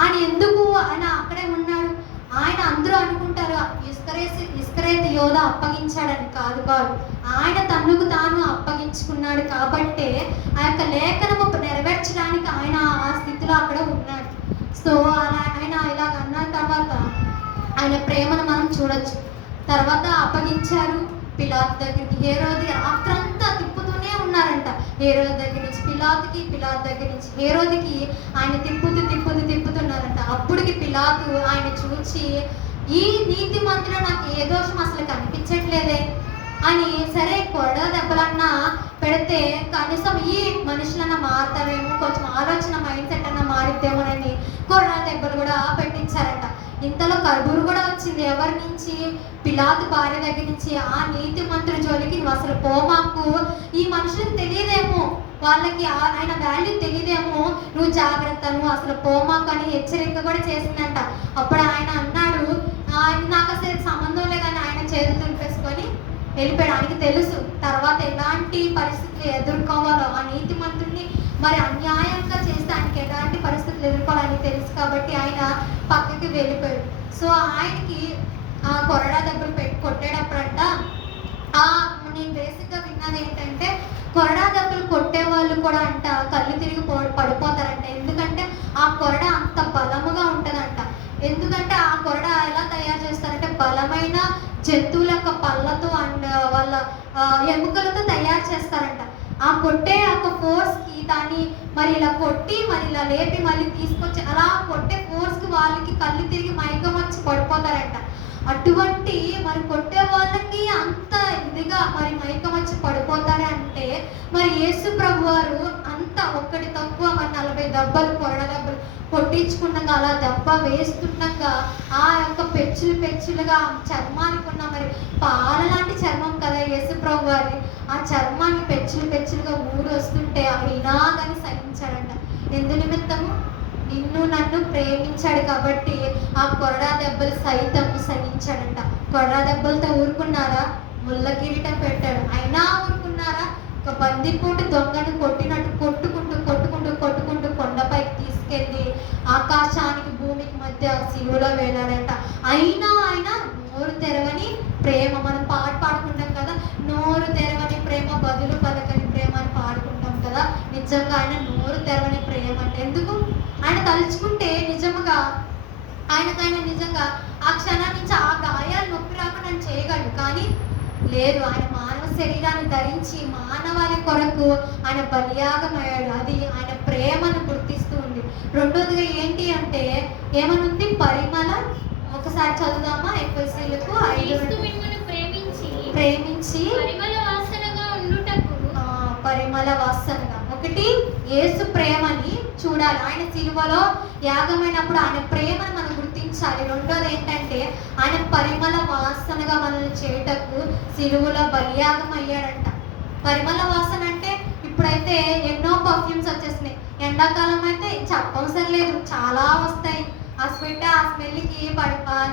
ఆయన ఎందుకు ఆయన అక్కడే ఉన్నాడు? ఆయన అందరూ అనుకుంటారు ఇస్కరియోతు యోధ అప్పగించాడని. కాదు, ఆయన తనకు తాను అప్పగించుకున్నాడు కాబట్టే ఆ యొక్క లేఖనము నెరవేర్చడానికి ఆయన ఆ స్థితిలో అక్కడ ఉన్నాడు. సో ఆయన ఇలాగ అన్న తర్వాత ఆయన ప్రేమను మనం చూడొచ్చు. తర్వాత అప్పగించారు పిలాతు దగ్గరికి. హేరోది రాత్రంతా తిప్పుతూనే ఉన్నారంట. హేరోది దగ్గర నుంచి పిలాతుకి, పిలాతు దగ్గర నుంచి హేరోదికి ఆయన తిప్పుతున్నారంట. అప్పటికి పిలాతు ఆయన చూచి, ఈ నీతి మంత్రిలో నాకు ఏ దోషం అసలు కనిపించట్లేదే అని, సరే కొరడ దెబ్బలన్నా పెడితే కనీసం ఈ మనుషులన్నా మారుతారేమో, కొంచెం ఆలోచన మైండ్ సెట్ అన్నా మారిద్దేమోనని కొరడ దెబ్బలు కూడా పెట్టించారంట. ఇంతలో కబురు కూడా వచ్చింది. ఎవరి నుంచి? పిలాతు భార్య దగ్గర నుంచి. ఆ నీతి మంత్రి జోలికి నువ్వు అసలు పోమాకు, ఈ మనుషులకు తెలియదేమో, వాళ్ళకి ఆయన వాల్యూ తెలియదేమో, నువ్వు జాగ్రత్త, నువ్వు అసలు పోమాకు అని హెచ్చరిక కూడా చేసిందంట. అప్పుడు ఆయన అన్నాడు, నాకు అసలు సంబంధం లేదని ఆయన చేతులు దులిపేసుకొని వెళ్ళిపోయాడు. ఆయనకి తెలుసు తర్వాత ఎలాంటి పరిస్థితులు ఎదుర్కోవాలో, ఆ నీతి మంత్రుని మరి అన్యాయంగా చేస్తే ఆయనకి ఎలాంటి పరిస్థితులు ఎదుర్కోవాలని తెలుసు కాబట్టి ఆయన పక్కకి వెళ్ళిపోయాడు. సో ఆయనకి ఆ కొరడా దెబ్బలు కొట్టేటప్పుడంట నేను బేసిక్గా విన్నది ఏంటంటే, కొరడా దెబ్బలు కొట్టే వాళ్ళు కూడా అంట కళ్ళు తిరిగి పడిపోతారంట. ఎందుకంటే ఆ కొరడ అంత బలముగా ఉంటుందంట. ఎందుకంటే ఆ కొరడ ఎలా తయారు చేస్తారంటే, బలమైన జంతువుల యొక్క పళ్ళతో అండ్ వాళ్ళ ఎముకలతో తయారు చేస్తారంట. ఆ కొట్టే ఒక ఫోర్స్కి దాన్ని మరి ఇలా కొట్టి మరి ఇలా లేపి మళ్ళీ తీసుకొచ్చి అలా కొట్టే ఫోర్స్కి వాళ్ళకి కళ్ళు తిరిగి మైకం వచ్చి పడిపోతారంట. అటువంటి మరి కొట్టే వాళ్ళకి అంత ఇదిగా మరి మైకం వచ్చి పడిపోతారే అంటే, మరి యేసు ప్రభు వారు అంత ఒక్కటి తక్కువ మరి 40 దెబ్బలు కొరడ దెబ్బలు కొట్టించుకున్నాక అలా దెబ్బ వేస్తున్నాక ఆ యొక్క పెచ్చులుగా చర్మానికి ఉన్న మరి పాల లాంటి చర్మం కదా యేసు ప్రభు వారి, ఆ చర్మాన్ని పెచ్చులుగా ఊడి వస్తుంటే అయినా కానీ సహించాడంట. ఎందు నిమిత్తము? నిన్ను నన్ను ప్రేమించాడు కాబట్టి ఆ కొరడా దెబ్బలు సైతం సహించాడంట. కొరడా దెబ్బలతో ఊరుకున్నారా? ముళ్ళ కిరీటం పెట్టాడు, అయినా ఊరుకున్నారా? ఒక బందిపోటు దొంగను కొట్టినట్టు కొట్టుకుంటూ కొండపైకి తీసుకెళ్ళి ఆకాశానికి భూమికి మధ్య శిలువలో వేలాడంట. అయినా ఆయన నోరు తెరవని ప్రేమ. మనం పాడుకుంటాం కదా, నోరు తెరవని ప్రేమ బదులు పలకని ప్రేమ అని పాడుకుంటాం కదా. నిజంగా ఆయన నోరు తెరవని ప్రేమ అంటే ఎందుకు? ఆయన తలుచుకుంటే నిజంగా ఆయనకైనా నిజంగా ఆ క్షణం నుంచి ఆ గాయాలు నొప్పి రాకుండా చేయగలడు. కానీ లేదు, ఆయన మానవ శరీరాన్ని ధరించి మానవాళి కొరకు ఆయన బలియాగమయ్యాడు. అది ఆయన ప్రేమను గుర్తిస్తూ ఉంది. రెండోదిగా ఏంటి అంటే ఏమనుంది? పరిమళ. ఒకసారి చదువుదామా? ఎఫెసీయులకు 5 ప్రేమించి పరిమళ వాసనగా. ఒకటి యేసు ప్రేమని చూడాలి. ఆయన సిలువలో యాగమైనప్పుడు ఆయన ప్రేమను మనం గుర్తించాలి. రెండోది ఏంటంటే ఆయన పరిమళ వాసనగా మనల్ని చేయటకు సిలువలో బలియాగం అయ్యాడంట. పరిమళ వాసన అంటే ఇప్పుడు ఇప్పుడైతే ఎన్నో పర్ఫ్యూమ్స్ వచ్చేసినాయి. ఎండాకాలం అయితే చెప్పవసరం లేదు, చాలా వస్తాయి. ఆ స్మెల్కి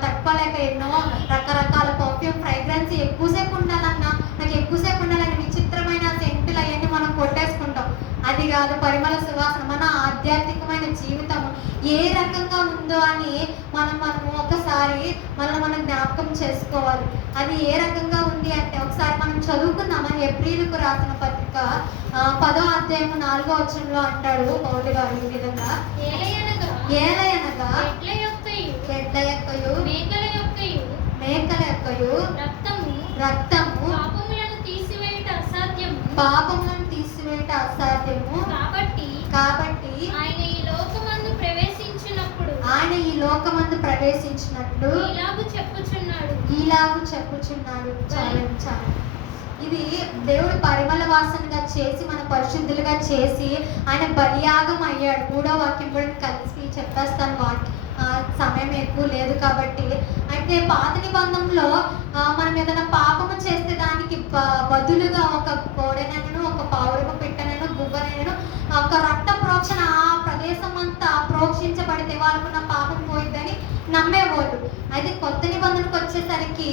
తట్టుకోలేక ఎన్నో రకరకాల పర్ఫ్యూమ్ ఫ్రేగ్రెన్స్ ఎక్కువసేపు ఉండాలన్నా, నాకు ఎక్కువసేపు ఉండాలని విచిత్రమైన సెంటులు అవన్నీ మనం కొట్టేసుకుంటాం. అది కాదు పరిమళ సువాసన. మన ఆధ్యాత్మికమైన జీవితం ఏ రకంగా ఉందో అని మనము ఒకసారి మనం జ్ఞాపకం చేసుకోవాలి. అది ఏ రకంగా ఉంది అంటే ఒకసారి మనం చదువుకుందామని ఏప్రిల్కు రాసిన పత్రిక 10వ అధ్యాయం 4వ వచనంలో అంటాడు పౌలు గారు ఈ విధంగా, ఏలయనగా ఎడ్ల యొక్కయు మేకల యొక్కయు రక్తము పాపములను తీసివేయుట అసాధ్యము. కాబట్టి ఆయన ఈ లోకమందు ప్రవేశించినట్లు ఇలాగు చెప్పుచున్నాడు. చాలు. ఇది దేవుడు పరిమళ వాసనగా చేసి మన పరిశుద్ధులుగా చేసి ఆయన బలియాగం అయ్యాడు. 3వ వాక్యం కూడా కలిసి చెప్పేస్తాను, సమయం ఎక్కువ లేదు కాబట్టి. అయితే పాత నిబంధనలో మనం ఏదైనా పాపము చేస్తే దానికి బదులుగా ఒక కోడెనను, ఒక పావురపు పిట్టనను, గువ్వనను, ఒక రక్త ప్రోక్షణ ఆ ప్రదేశం అంతా ప్రోక్షించబడితే వాళ్ళకున్న పాపం పోయిద్దని నమ్మేవాళ్ళు. అయితే కొత్త నిబంధనకు వచ్చేసరికి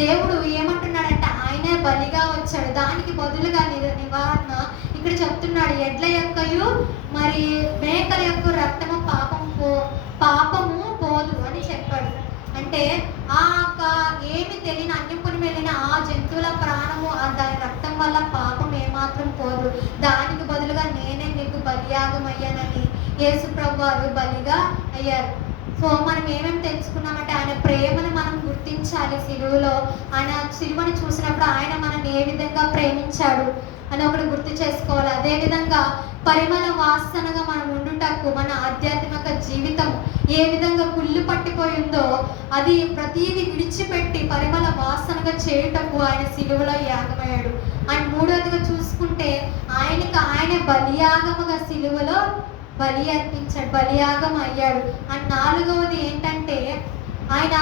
దేవుడు ఏమంటున్నాడంటే ఆయనే బలిగా వచ్చాడు. దానికి బదులుగా నివారణ ఇక్కడ చెప్తున్నాడు. ఎడ్ల యొక్కయు మరి మేకల యొక్క రక్తము పాపము పోదు అని చెప్పాడు. అంటే ఏమి తెలియని అన్యపుని వెళ్ళిన ఆ జంతువుల ప్రాణము దాని రక్తం వల్ల పాపం ఏమాత్రం పోదు. దానికి బదులుగా నేనే నీకు బలియాగం అయ్యానని యేసు ప్రభు వారు బలిగా అయ్యారు. సో మనం ఏమేమి తెలుసుకున్నామంటే ఆయన ప్రేమను మనం గుర్తించాలి. సిలువలో ఆయన సిలువని చూసినప్పుడు ఆయన మనల్ని ఏ విధంగా ప్రేమించాడు అని ఒకటి గుర్తు చేసుకోవాలి. అదేవిధంగా పరిమళ వాసనగా మనం ఉండుటకు మన ఆధ్యాత్మిక జీవితం ఏ విధంగా కుళ్ళు పట్టిపోయిందో అది ప్రతీది విడిచిపెట్టి పరిమళ వాసనగా చేయుటకు ఆయన సిలువలో యాగమయ్యాడు. అండ్ 3వదిగా చూసుకుంటే ఆయన బలియాగముగా సిలువలో బలి అర్పించాడు, బలియాగం అయ్యాడు. అండ్ 4వది ఏంటంటే ఆయన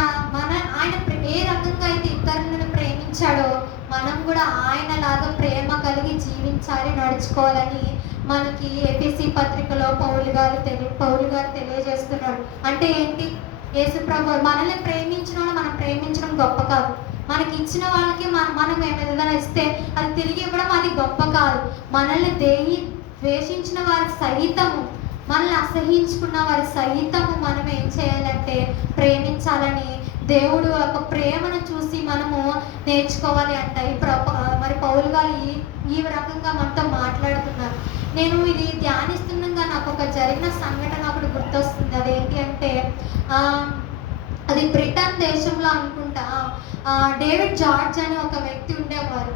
ఏ రకంగా అయితే ఇతరులను ప్రేమించాడో మనం కూడా ఆయనలాగా ప్రేమ కలిగి జీవించాలి, నడుచుకోవాలని మనకి ఎఫెసీ పత్రికలో పౌలు గారు తెలియజేస్తున్నాడు. అంటే ఏంటి? యేసు ప్రభు మనల్ని మనం ప్రేమించడం గొప్ప కాదు. మనకి ఇచ్చిన వాళ్ళకి మనం ఏదైనా ఇస్తే అది తిరిగి ఇవ్వడం అది గొప్ప కాదు. మనల్ని ద్వేషించిన వారి సహితము, మనల్ని అసహించుకున్న వారి సహితము మనం ఏం చేయాలంటే ప్రేమించాలని దేవుడు ఒక ప్రేమను చూసి మనము నేర్చుకోవాలి అంట. మరి పౌలు గారు ఈ రకంగా మనతో మాట్లాడుతున్నారు. నేను ఇది ధ్యానిస్తుండగా నాకు ఒక జరిగిన సంఘటన ఒకటి గుర్తొస్తుంది. అదేంటి అంటే అది బ్రిటన్ దేశంలో అనుకుంటా డేవిడ్ జార్జ్ అని ఒక వ్యక్తి ఉండేవారు.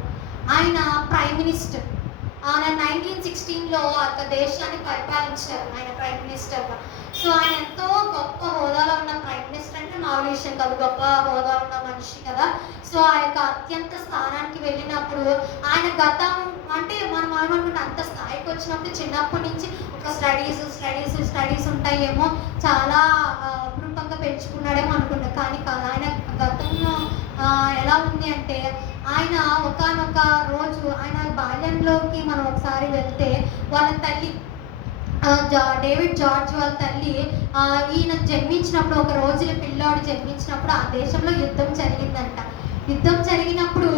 ఆయన ప్రైమ్ మినిస్టర్. ఆయన 1916లో ఒక దేశాన్ని పరిపాలించారు ఆయన ప్రైమ్ మినిస్టర్గా. సో ఆయన ఎంతో గొప్ప హోదాలో ఉన్న ప్రైమ్ మినిస్టర్ అంటే మామూలు విషయం కాదు, గొప్ప హోదాలో ఉన్న మనిషి కదా. సో ఆ యొక్క అత్యంత స్థానానికి వెళ్ళినప్పుడు ఆయన గతం అంటే మనం ఏమనుకుంటే అంత స్థాయికి వచ్చినప్పుడు చిన్నప్పటి నుంచి ఒక స్టడీస్ ఉంటాయేమో, చాలా అపురూపంగా పెంచుకున్నాడేమో అనుకుంటాం. కానీ కాదు, ఆయన గతంలో ఎలా ఉంది అంటే ఆయన ఒకానొక రోజు ఆయన బాల్యంలోకి మనం ఒకసారి వెళ్తే వాళ్ళ తల్లి డేవిడ్ జార్జ్ వాళ్ళ తల్లి ఈయన జన్మించినప్పుడు, ఒక రోజుల పిల్లాడు జన్మించినప్పుడు ఆ దేశంలో యుద్ధం జరిగిందంట. యుద్ధం జరిగినప్పుడు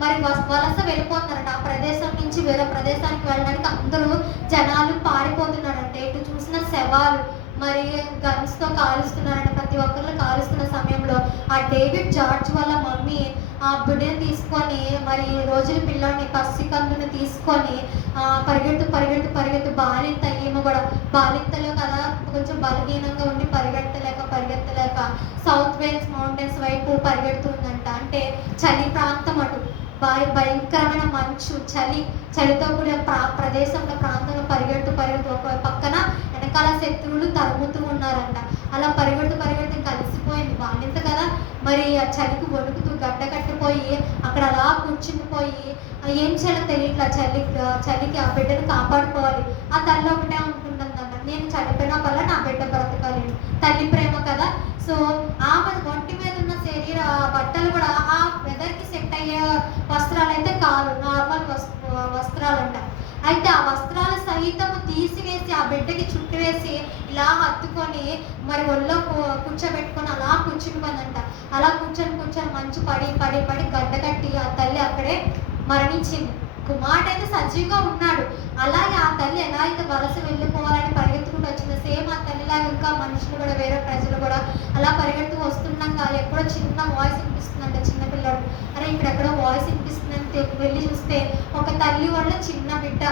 మరి వలస వెళ్ళిపోతున్నారంట. ఆ ప్రదేశం నుంచి వేరే ప్రదేశానికి వెళ్ళడానికి అందరూ జనాలు పారిపోతున్నారంటే. ఇటు చూసిన శవాలు మరి గన్స్తో కాలుస్తున్నారంట. ప్రతి ఒక్కరు కాలుస్తున్న సమయంలో ఆ డేవిడ్ జార్జ్ వాళ్ళ మమ్మీ ఆ బిడ్డని తీసుకొని మరి రోజుల పిల్లని పసికందుని తీసుకొని పరిగెత్తు బాలింత ఏమో కూడా బాలింతలో కదా కొంచెం బలహీనంగా ఉండి పరిగెత్తలేక సౌత్ వేల్స్ మౌంటైన్స్ వైపు పరిగెడుతుందంట. అంటే చలి ప్రాంతం అటు భయంకరమైన మంచు, చలితో కూడిన ప్రాంతంలో పరిగెడుతూ ఒక పక్కన వెనకాల శత్రువులు తరుముతూ ఉన్నారంట. అలా పరిగెడుతూ కలిసిపోయింది బాలింత కదా. మరి ఆ చలికి వణుకుతూ గడ్డ కట్టిపోయి అక్కడ అలా కూర్చునిపోయి ఏం చేయాలో తెలియట్లా. చలికి ఆ బిడ్డను కాపాడుకోవాలి. ఆ తల్లి ఒకటే అనుకుంటుందన్న, నేను చనిపోయినా వల్ల నా బిడ్డ బ్రతకాలి. తల్లి ప్రేమ కదా. సో ఆమె ఒంటి మీద ఉన్న శరీర బట్టలు కూడా ఆ వెదర్కి సెట్ అయ్యే వస్త్రాలు అయితే కాదు, నార్మల్ వస్త్రాలు అంట. అయితే ఆ వస్త్రాల సహితము తీసివేసి ఆ బిడ్డకి చుట్టువేసి ఇలా హత్తుకొని మరి ఒళ్ళో కూర్చోబెట్టుకొని అలా కూర్చునిపోయిందంట. అలా కూర్చొని మంచు పడి పడి పడి గడ్డ కట్టి ఆ తల్లి అక్కడే మరణించింది. కుమారుడు అయితే సజీవంగా ఉన్నాడు. అలాగే ఆ తల్లి ఎలా అయితే వలస వెళ్ళిపోవాలని పరిగెత్తుకుంటూ వచ్చింది, సేమ్ ఆ తల్లిలాగా ఇంకా మనుషులు కూడా, వేరే ప్రజలు కూడా అలా పరిగెత్తు వస్తున్నాక ఎక్కడో చిన్న వాయిస్ వినిపిస్తుందంట. చిన్నపిల్లడు, అరే ఇక్కడ ఎక్కడో వాయిస్ వినిపిస్తుందని వెళ్ళి చూస్తే ఒక తల్లి వాళ్ళ చిన్న బిడ్డ,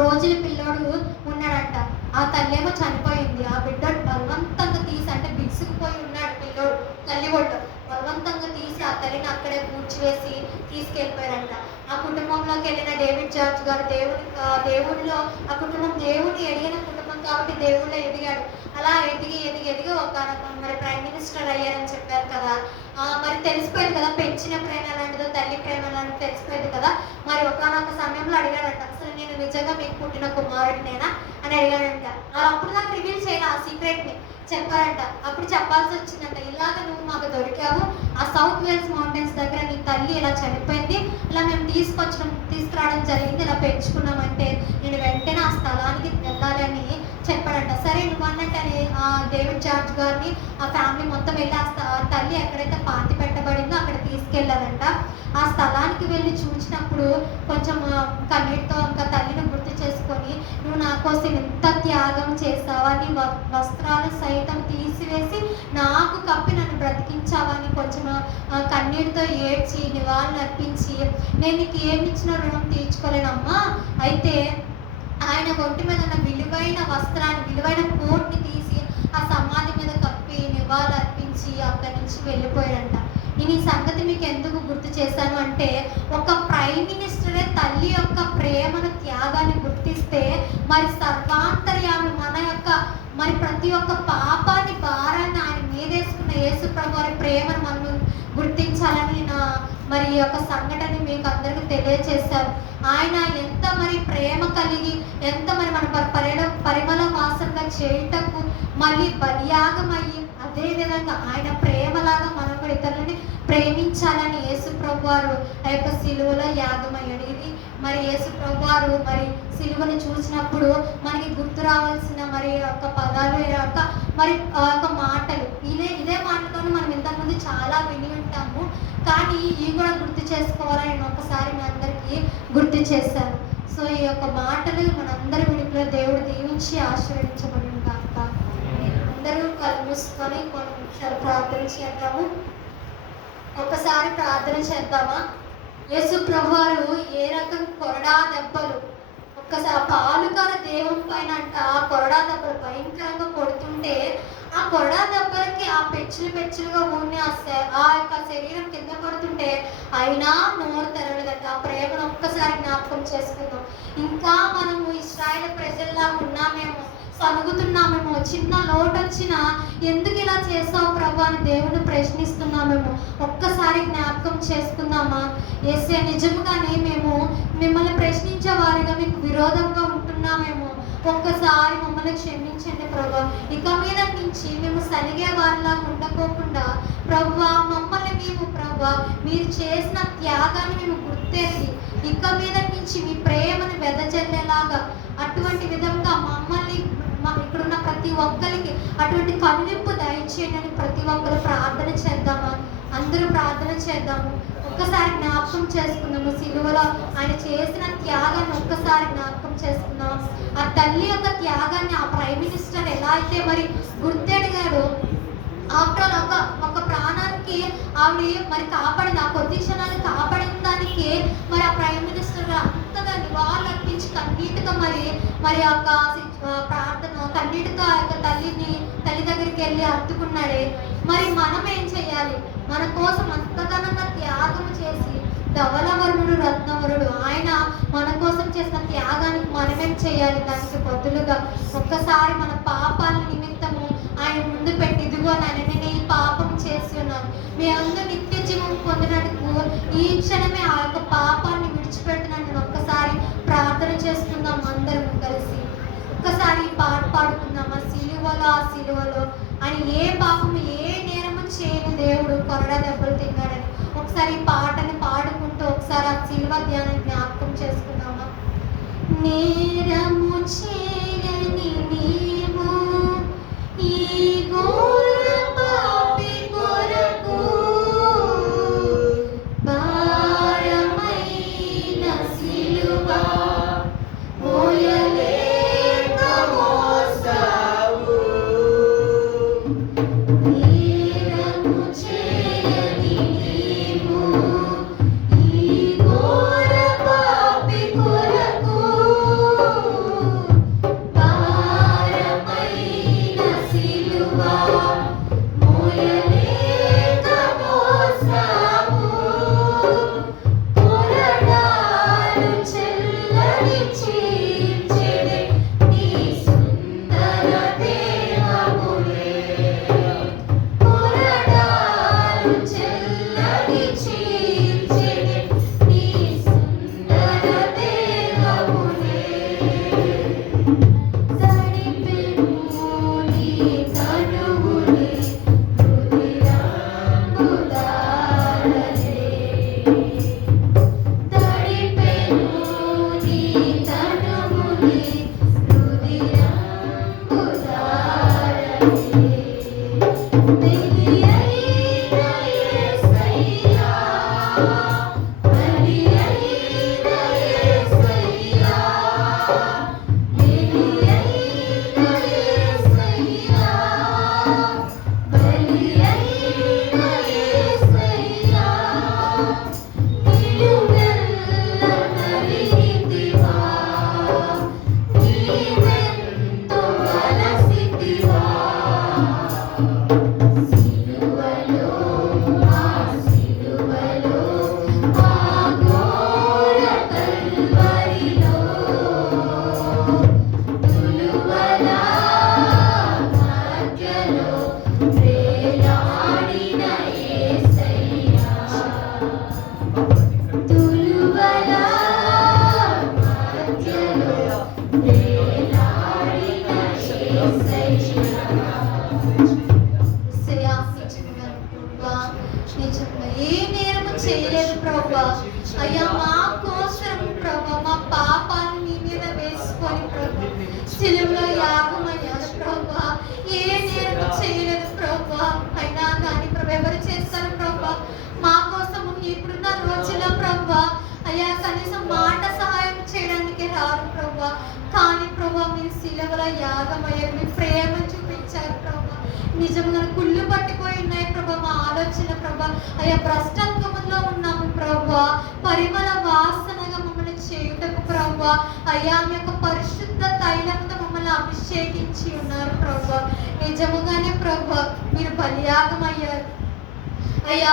రోజుల పిల్లోడు ఉన్నాడంట. ఆ తల్లి ఏమో చనిపోయింది. ఆ బిడ్డ బలవంతంగా తీసి, అంటే బిగుసుకుపోయి ఉన్నాడు పిల్లోడు, తల్లి ఒడ్డు బలవంతంగా తీసి ఆ తల్లిని అక్కడే కూర్చివేసి తీసుకెళ్ళిపోయారంట. ఆ కుటుంబంలోకి వెళ్ళిన డేవిడ్ జార్జ్ గారు దేవుడిలో ఆ కుటుంబం దేవుడిని ఎదిగిన కుటుంబం కాబట్టి దేవుడిలో ఎదిగాడు. అలా ఎదిగి ఎదిగి ఎదిగి ఒక మరి ప్రైమ్ మినిస్టర్ అయ్యారని చెప్పారు కదా. మరి తెలిసిపోయింది కదా పెంచిన ప్రేమ ఎలాంటిదో, తల్లి ప్రేమ ఎలాంటిదో తెలిసిపోయింది కదా. మరి ఒకనొక సమయంలో అడిగాడంట, అసలు నేను నిజంగా మీకు పుట్టిన కుమారుడినేనా అని అడిగాడంట. అప్పుడు నాకు రివీల్ చేయాలి ఆ సీక్రెట్ని చెప్పారంట. అప్పుడు చెప్పాల్సి వచ్చిందంట, ఇలాగ నువ్వు మాకు దొరికావు, ఆ సౌత్ వేల్స్ మౌంటైన్స్ దగ్గర నీ తల్లి ఇలా చనిపోయింది, ఇలా మేము తీసుకురావడం జరిగింది, ఇలా పెంచుకున్నామంటే నేను వెంటనే ఆ స్థలానికి వెళ్ళాలని చెప్పాడంట. సరే నువ్వు అన్నట్టని ఆ డేవిడ్ జార్జ్ గారిని ఆ ఫ్యామిలీ మొత్తం వెళ్ళి ఆ తల్లి ఎక్కడైతే పాతి పెట్టబడిందో అక్కడ తీసుకెళ్ళారంట. ఆ స్థలానికి వెళ్ళి చూసినప్పుడు కొంచెం కన్నీటితో ఇంకా తల్లిని గుర్తు చేసుకొని, నువ్వు నా కోసం ఎంత త్యాగం చేసావా, నీ వస్త్రాలు సైతం తీసివేసి నాకు కప్పి నన్ను బ్రతికించావని కొంచెం కన్నీటితో ఏడ్చి నివాళులు అర్పించి, నేను నీకు ఏమి ఇచ్చిన రుణం తీర్చుకోలేనమ్మా, అయితే ఆయన ఒంటి మీద ఉన్న విలువైన వస్త్రాన్ని, విలువైన కోట్ని తీసి ఆ సమాధి మీద కప్పి నివాళులు అర్పించి అక్కడి నుంచి వెళ్ళిపోయాడంట. నేను ఈ సంగతి మీకు ఎందుకు గుర్తు చేశాను అంటే, ఒక ప్రైమ్ మినిస్టరే తల్లి యొక్క ప్రేమను, త్యాగాన్ని గుర్తిస్తే మరి సర్వాంతర్యామి మన యొక్క మరి ప్రతి ఒక్క పాపాన్ని, భారాన్ని ఆయన మీదేసుకున్న యేసు ప్రభు వారి ప్రేమను మనం గుర్తించాలని మరి ఈ యొక్క సంఘటన మీకు అందరికీ తెలియజేశారు. ఆయన ఎంత మరి ప్రేమ కలిగి, ఎంత మరి మన పరిమళ వాసనగా చేయుటకు మళ్ళీ బలియాగమయ్యి, అదేవిధంగా ఆయన ప్రేమలాగా మనం కూడా ఇతరులని ప్రేమించాలని యేసు ప్రభు వారు ఆ యొక్క సిలువలో యాగమయ్యాడు. ఇది మరి యేసు ప్రభు వారు మరి సిలువను చూసినప్పుడు మనకి గుర్తు రావాల్సిన మరి ఒక పదాలు, మరి ఒక మాటలు, ఇదే మాటలతో మనం ఇంతకుముందు చాలా విని ఉంటాము, కానీ ఇవి కూడా గుర్తు చేసుకోవాలని నేను ఒకసారి మీ అందరికీ గుర్తు చేశాను. సో ఈ యొక్క మాటలు మనందరి వినికిలో దేవుడు దీవించి ఆశీర్వదించబడి కాక. అందరూ కళ్ళు మూసుకొని కొన్ని నిమిషాలు ప్రార్థన చేద్దాము. ఒకసారి ప్రార్థన చేద్దామా? యేసు ప్రభువారు ఏ రకం కొరడా దెబ్బలు, ఒక్కసారి పాలుకాల దేహం పైన అంట ఆ కొరడా దెబ్బలు భయంకరంగా కొడుతుంటే, ఆ కొరడా దెబ్బలకి ఆ పెచ్చులుగా ఊని ఆ యొక్క శరీరం కింద పడుతుంటే అయినా నోరు తెరవలేదంట. ఆ ప్రేమను ఒక్కసారి జ్ఞాపకం చేసుకుందాం. ఇంకా మనము ఇశ్రాయేలు ప్రజల్లా ఉన్నామేమో, సనుగుతున్నామేమో, చిన్న లోటు వచ్చినా ఎందుకు ఇలా చేసావు ప్రభు అని దేవుని ప్రశ్నిస్తున్నామేమో, ఒక్కసారి జ్ఞాపకం చేసుకుందామా? యేసయ్య నిజంగానే మేము మిమ్మల్ని ప్రశ్నించే వారిగా మీకు విరోధంగా ఉంటున్నామేమో, ఒక్కసారి మమ్మల్ని క్షమించండి ప్రభు. ఇక మీద నుంచి మేము సలిగే వారిలా ఉండకోకుండా ప్రభు, మమ్మల్ని మేము ప్రభు మీరు చేసిన త్యాగాన్ని మేము గుర్తెరిగి ఇక మీద నుంచి మీ ప్రేమను వెదజల్లేలాగా, అటువంటి విధంగా మమ్మల్ని ఇక్కడున్న ప్రతి ఒక్కరికి అటువంటి కనువిప్పు దయచేయండి అని ప్రతి ఒక్కరు ప్రార్థన చేద్దామా? అందరూ ప్రార్థన చేద్దాము. ఒక్కసారి జ్ఞాపకం చేసుకుందాము. సిలువలో ఆయన చేసిన త్యాగాన్ని ఒక్కసారి జ్ఞాపకం చేసుకుందాం. ఆ తల్లి యొక్క త్యాగాన్ని ఆ ప్రైమ్ మినిస్టర్ ఎలా అయితే మరి గుర్తెడిగాడో, ఆఫ్టర్ ఒక ప్రాణానికి ఆవిడ మరి కాపాడింది, ఆ కొద్ది క్షణాన్ని కాపాడిన దానికి మరి ఆ ప్రైమ్ మినిస్టర్ అంతగా నివాళులు అర్పించి కన్నీటితో మరి ఆ యొక్క ప్రార్థన కన్నీటితో ఆ యొక్క తల్లి దగ్గరికి వెళ్ళి హత్తుకున్నాడే. మరి మనం ఏం చేయాలి? మన కోసం అంతగానంగా త్యాగం చేసి ధవలవరుడు, రత్నవరుడు ఆయన మన కోసం చేసిన త్యాగానికి మనమేం చేయాలి? దానికి బదులుగా ఒక్కసారి మన పాపాల నిమిత్తము ఆయన ముందు పెట్టి, ఇదిగో నేను ఈ పాపం చేస్తున్నాను, మీ అందరూ నిత్య జీవం పొందినట్టుకు ఈ క్షణమే ఆ యొక్క పాపాన్ని విడిచిపెడుతున్నాను నేను ఒక్కసారి ప్రార్థన చేసుకుందాం. అందరం కలిసి ఒక్కసారి ఈ పాట పాడుకుందాం. ఆ సిలువలో ఆయన ఏ పాపము, ఏ నేరము చేయని దేవుడు కొరడా దెబ్బలు తిన్నాడని ఒకసారి ఈ పాటని పాడుకుంటూ ఒకసారి ఆ సిలువ ధ్యానం జ్ఞాపకం చేసుకుందామా? నేరము చేయని నీవు ఈ ఘోర పాపి కొరకు భారమైన సిలువ మోయలేక మోసావు. నేరము చేయని నీవు ఈ ఘోర పాపి కొరకు భారమైన సిలువ మోయలేక మోసావు. కొరడాలు చెల్లని చీల్చెడి నీ సుందర దేహములే. కొరడాలు చెల్లని చీల్చెడి నీ సుందర దేహములే. తడిపెను నీ తనువులే రుధిరంబుదారలే. తడిపెను నీ తనువులే రుధిరంబుదారలే. బలియైన యేసయ్యా, బలియైన యేసయ్యా, బలియైన యేసయ్యా, బలియైన యేసయ్యా. నిలువెల్ల నలిగితివా, నీవెంతో అలసితివా. సిలువలో ఆ సిలువలో ఆ ఘోర కల్వరిలో తులువల మధ్యలో వేలాడిన యేసయ్యా. తులువల మధ్యలో వేలాడిన యేసయ్యా. యేసయ్యా, నిజంగా ఏ నేరము చేయలేదు ప్రభా. అయ్యా మా కోసం ప్రభా మా పాపాన్ని నీ మీద వేసుకొని ప్రభా సిలువలో యాగమయ్యారు ప్రభా. ఏ నేరము చేయలేదు ప్రభా. అయినా కానీ ప్రభా ఎవరు చేస్తారు ప్రభా మా కోసం ఇప్పుడున్న రోజుల్లో ప్రభా. అయ్యా కనీసం మాట సహాయం చేయడానికి రారు ప్రభా. కానీ ప్రభా మీరు సిలువలో యాగమయ్యారు, మీ ప్రేమ చూపించారు ప్రభా. నిజంగా కుళ్ళు పట్టిపోయి ఉన్నాయి ప్రభా మా ఆలోచన ప్రభా. అయ్యా భ్రష్టత్వంలో ఉన్నాము ప్రభా. పరిమళ వాసనగా మమ్మల్ని చేయుటకు ప్రభా. అయ్యా మీ యొక్క పరిశుద్ధ తైలంతో మమ్మల్ని అభిషేకించి ఉన్నారు ప్రభా. నిజముగానే ప్రభా మీరు బలియాగం అయ్యారు. అయ్యా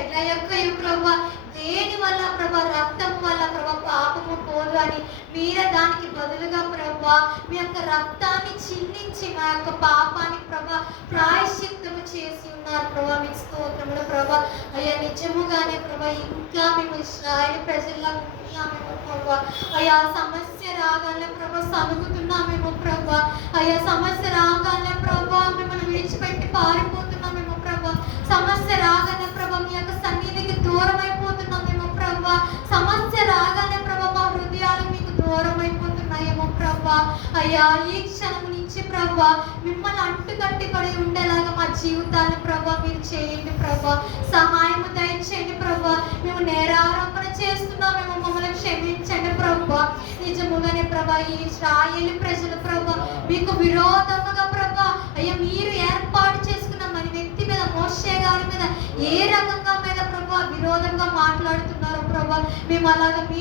ఎట్లా యొక్క ప్రభా దేని వల్ల ప్రభా రక్తం వల్ల ప్రభా పాపము పోదు అని మీరే దానికి బదులుగా ప్రభా మీ యొక్క రక్తాన్ని చిందించి మా యొక్క పాపానికి ప్రభా ప్రాయశ్చిత్తము చేసి ఉన్నారు ప్రభా. మీకు స్తోత్రములు ప్రభా. అయ్యా నిజముగానే ప్రభా ఇంకా మేము ఇశ్రాయేలు ప్రజల్లా ఉంటున్నామేమో ప్రభా. అయ్యా సమస్య రాగానే ప్రభా సనుగుతున్నామేమో ప్రభా. అయ్యా సమస్య రాగానే ప్రభా మిమ్మల్ని విడిచిపెట్టి పారిపోతున్నామేమో ప్రభా. సమస్య రాగానే ప్రభా మీ యొక్క సన్నిధికి దూరం అయిపోతున్నామేమో ప్రభా. సమస్య రాగానే ప్రభా మా హృదయాలు మీకు దూరం అయిపోతున్నాయేమో ప్రభా. అయ్యా ఈ క్షణం నుంచి ప్రభా మిమ్మల్ని అంటుకట్టుబడి ఉండేలాగా మా జీవితాన్ని ప్రభా మీరు చేయండి ప్రభా. సహాయం దయచేయండి ప్రభా. మేము నేరారోపణ చేస్తున్నామేమో మమ్మల్ని క్షమించండి ప్రభా. నిజముగానే ప్రభా ఈ ఇశ్రాయేలు ప్రజలు ప్రభా మీకు విరోధముగా ప్రభా అయ్యా మీరు ఏర్పాటు చేసుకున్న మన వ్యక్తి మీద మోషే గారి మీద ఏ రకంగా మీద ప్రభా విరోధంగా మాట్లాడుతున్నారు ప్రభా. మేము అలాగా మీ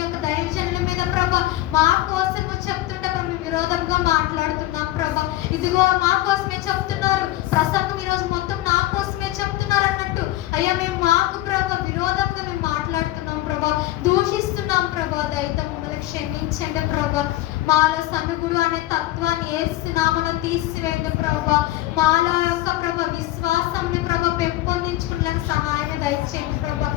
యొక్క దైవజనుల మీద ప్రభా మా కోసము చెప్తుంటే మేము విరోధంగా మాట్లాడుతున్నాం ప్రభా. ఇదిగో మా కోసమే చెప్తున్నారు, ప్రసంగం ఈరోజు మొత్తం నా కోసమే చెప్తున్నారు అన్నట్టు అయ్యా మేము మాకు ప్రభా విరోధంగా మేము మాట్లాడుతున్నాం ప్రభా, దూషిస్తున్నాం ప్రభా. దయతో మమ్మల్ని క్షమించండి ప్రభా. మాలో సనుగుడు అనే తత్వాన్ని యేసు నామములో తీసివేయండి ప్రభా. మాలో యొక్క ప్రభా విశ్వాసాన్ని ప్రభా పెంపొందించుకునే సహాయాన్ని దయచేయండి ప్రభా.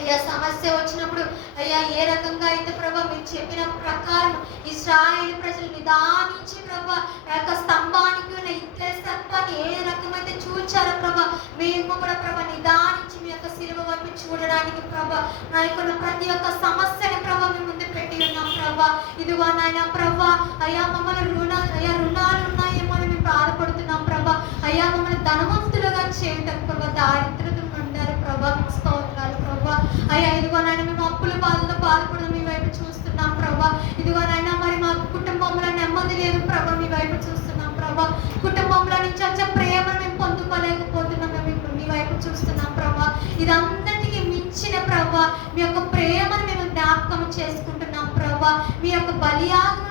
అయ్యా సమస్య వచ్చినప్పుడు అయ్యా ఏ రకంగా అయితే ప్రభా మీరు చెప్పిన ప్రకారం ఇశ్రాయేలు ప్రజలు నిదానించి ప్రభా ఆ యొక్క స్తంభానికి ఉన్న ఇత్తడి సర్పాన్ని ఏ రకమైతే చూచారో ప్రభా, మేము కూడా ప్రభా నిదానించి మీ యొక్క సిలువ వైపు చూడడానికి ప్రభా నా యొక్క ప్రతి ఒక్క సమస్యని ప్రభా మీ ముందు పెట్టి ఉన్నాం ప్రభా. ఇదిగో నాయన ప్రభా, అయ్యా మమ్మల్ని రుణాలు ఉన్నాయేమో అని మేము బాధపడుతున్నాం ప్రభా. అయ్యా మమ్మల్ని ధనవంతులుగా చేయటం ప్రభా, దారిద్రత ఉండారు ప్రభా, స్తోత్రాలు ప్రభా. అయ్యా ఇదిగో నాయన మేము అప్పుల బాధతో బాధపడడం మీ వైపు చూస్తున్నాం ప్రభా. ఇదిగో నాయన మరి మా కుటుంబంలో నెమ్మది లేదు ప్రభా, మీ వైపు చూస్తున్నాం ప్రభా. కుటుంబంలో నుంచి వచ్చే ప్రేమను మేము పొందుకోలేకపోతున్నాం, మేము మీ వైపు చూస్తున్నాం ప్రభా. ఇదంతటికి మించిన ప్రభా మీ యొక్క ప్రేమను మేము జ్ఞాపకం చేసుకుంటున్నాం ప్రభా. మీ యొక్క బలియాగం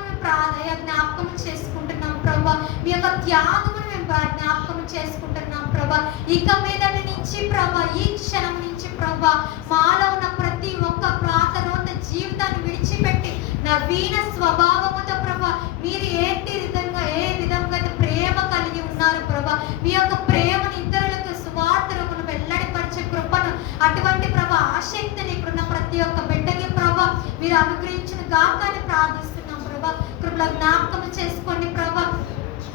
జ్ఞాపకం చేసుకుంటున్నాం ప్రభా. మీ యొక్క త్యాగమును మేము జ్ఞాపకం చేసుకుంటున్నాం ప్రభా. ఇక మీదటి నుంచి ప్రభా, ఈ క్షణం నుంచి ప్రభా మాలో ఉన్న ప్రతి ఒక్క పాతరోత జీవితాన్ని విడిచిపెట్టి నవీన స్వభావముతో ప్రభా మీరు ఏ విధంగా అయితే ప్రేమ కలిగి ఉన్నారు ప్రభా, మీ యొక్క ప్రేమను ఇతరులకు సువార్తలను వెల్లడిపరిచే కృపను, అటువంటి ప్రభా ఆసక్తిని ఇక్కడున్న ప్రతి ఒక్క బిడ్డకి ప్రభా మీరు అనుగ్రహించిన గాకాన్ని ప్రార్థిస్తున్నాం ప్రభా. కృపలో జ్ఞాపకం చేసుకోండి ప్రభా.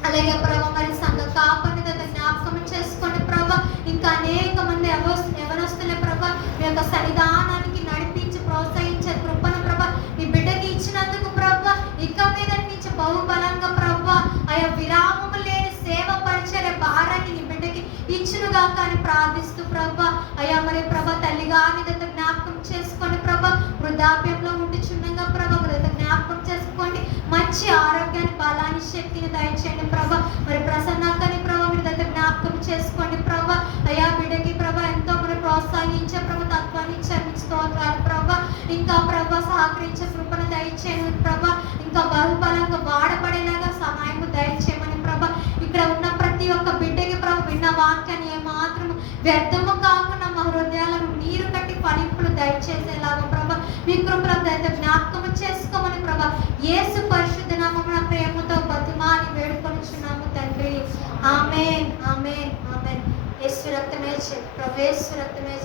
అలాగే ప్రభా మరి సంఘ కాపరిని జ్ఞాపకం చేసుకోండి ప్రభా. ఇంకా అనేక మంది ఎవరొస్తున్న ప్రభా మీ యొక్క సన్నిధానానికి నడిపించి ప్రోత్సహించే కృపను ప్రభా మీ బిడ్డకి ఇచ్చినందుకు ప్రభా ఇక మీద నుంచి బహుబలంగా ప్రభా ఆయా విరామము లేని సేవ పరిచయ భారాన్ని నీ బిడ్డకి ఇచ్చునుగా కానీ ప్రార్థిస్తూ ప్రభా. అయ్యా మరి ప్రభా తల్లిగా నిదత జ్ఞాపకం చేసుకోండి ప్రభా. వృద్ధాప్యంలో ఉంటుచుండగా ప్రభా జ్ఞాపకం చేసుకోండి. మంచి ఆరోగ్యాన్ని, బలాన్ని, శక్తిని దయచేయండి ప్రభా. మరి ప్రసన్నకని ప్రభా మీరు దగ్గర జ్ఞాపకం చేసుకోండి ప్రభా. అయ్యా బిడ్డకి ప్రభా ఎంతో మరి ప్రోత్సహించే ప్రభా తత్వాన్ని స్తోత్రాలు ప్రభా. ఇంకా ప్రభా సహకరించే కృపను దయచేయండి ప్రభా. ఇంకా బహుబలంగా వాడబడేలాగా సహాయం దయచేయమని ప్రభా. ఇక్కడ ఉన్న ప్రతి ఒక్క బిడ్డకి ప్రభా విన్న వాక్యాన్ని ఏమాత్రం వ్యర్థము కాకుండా మా హృదయాలను నీరు కట్టి ఫలింపులు దయచేసేలాగా ప్రభా మీ కృపను జ్ఞాపకం చేసుకోమని ప్రభా యేసు పరిశుద్ధ నామమున ప్రేమతో బతిమాలి వేడుకొనుచున్నాము తండ్రి. ఆమేన్, ఆమేన్, ఆమేన్. యేసు రక్తమే ప్రవేశ రక్తమే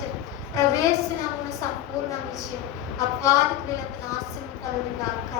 ప్రవేశనామమున సంపూర్ణ విజయం అపాది క్రియలకు నాశనం కలుగుగాక.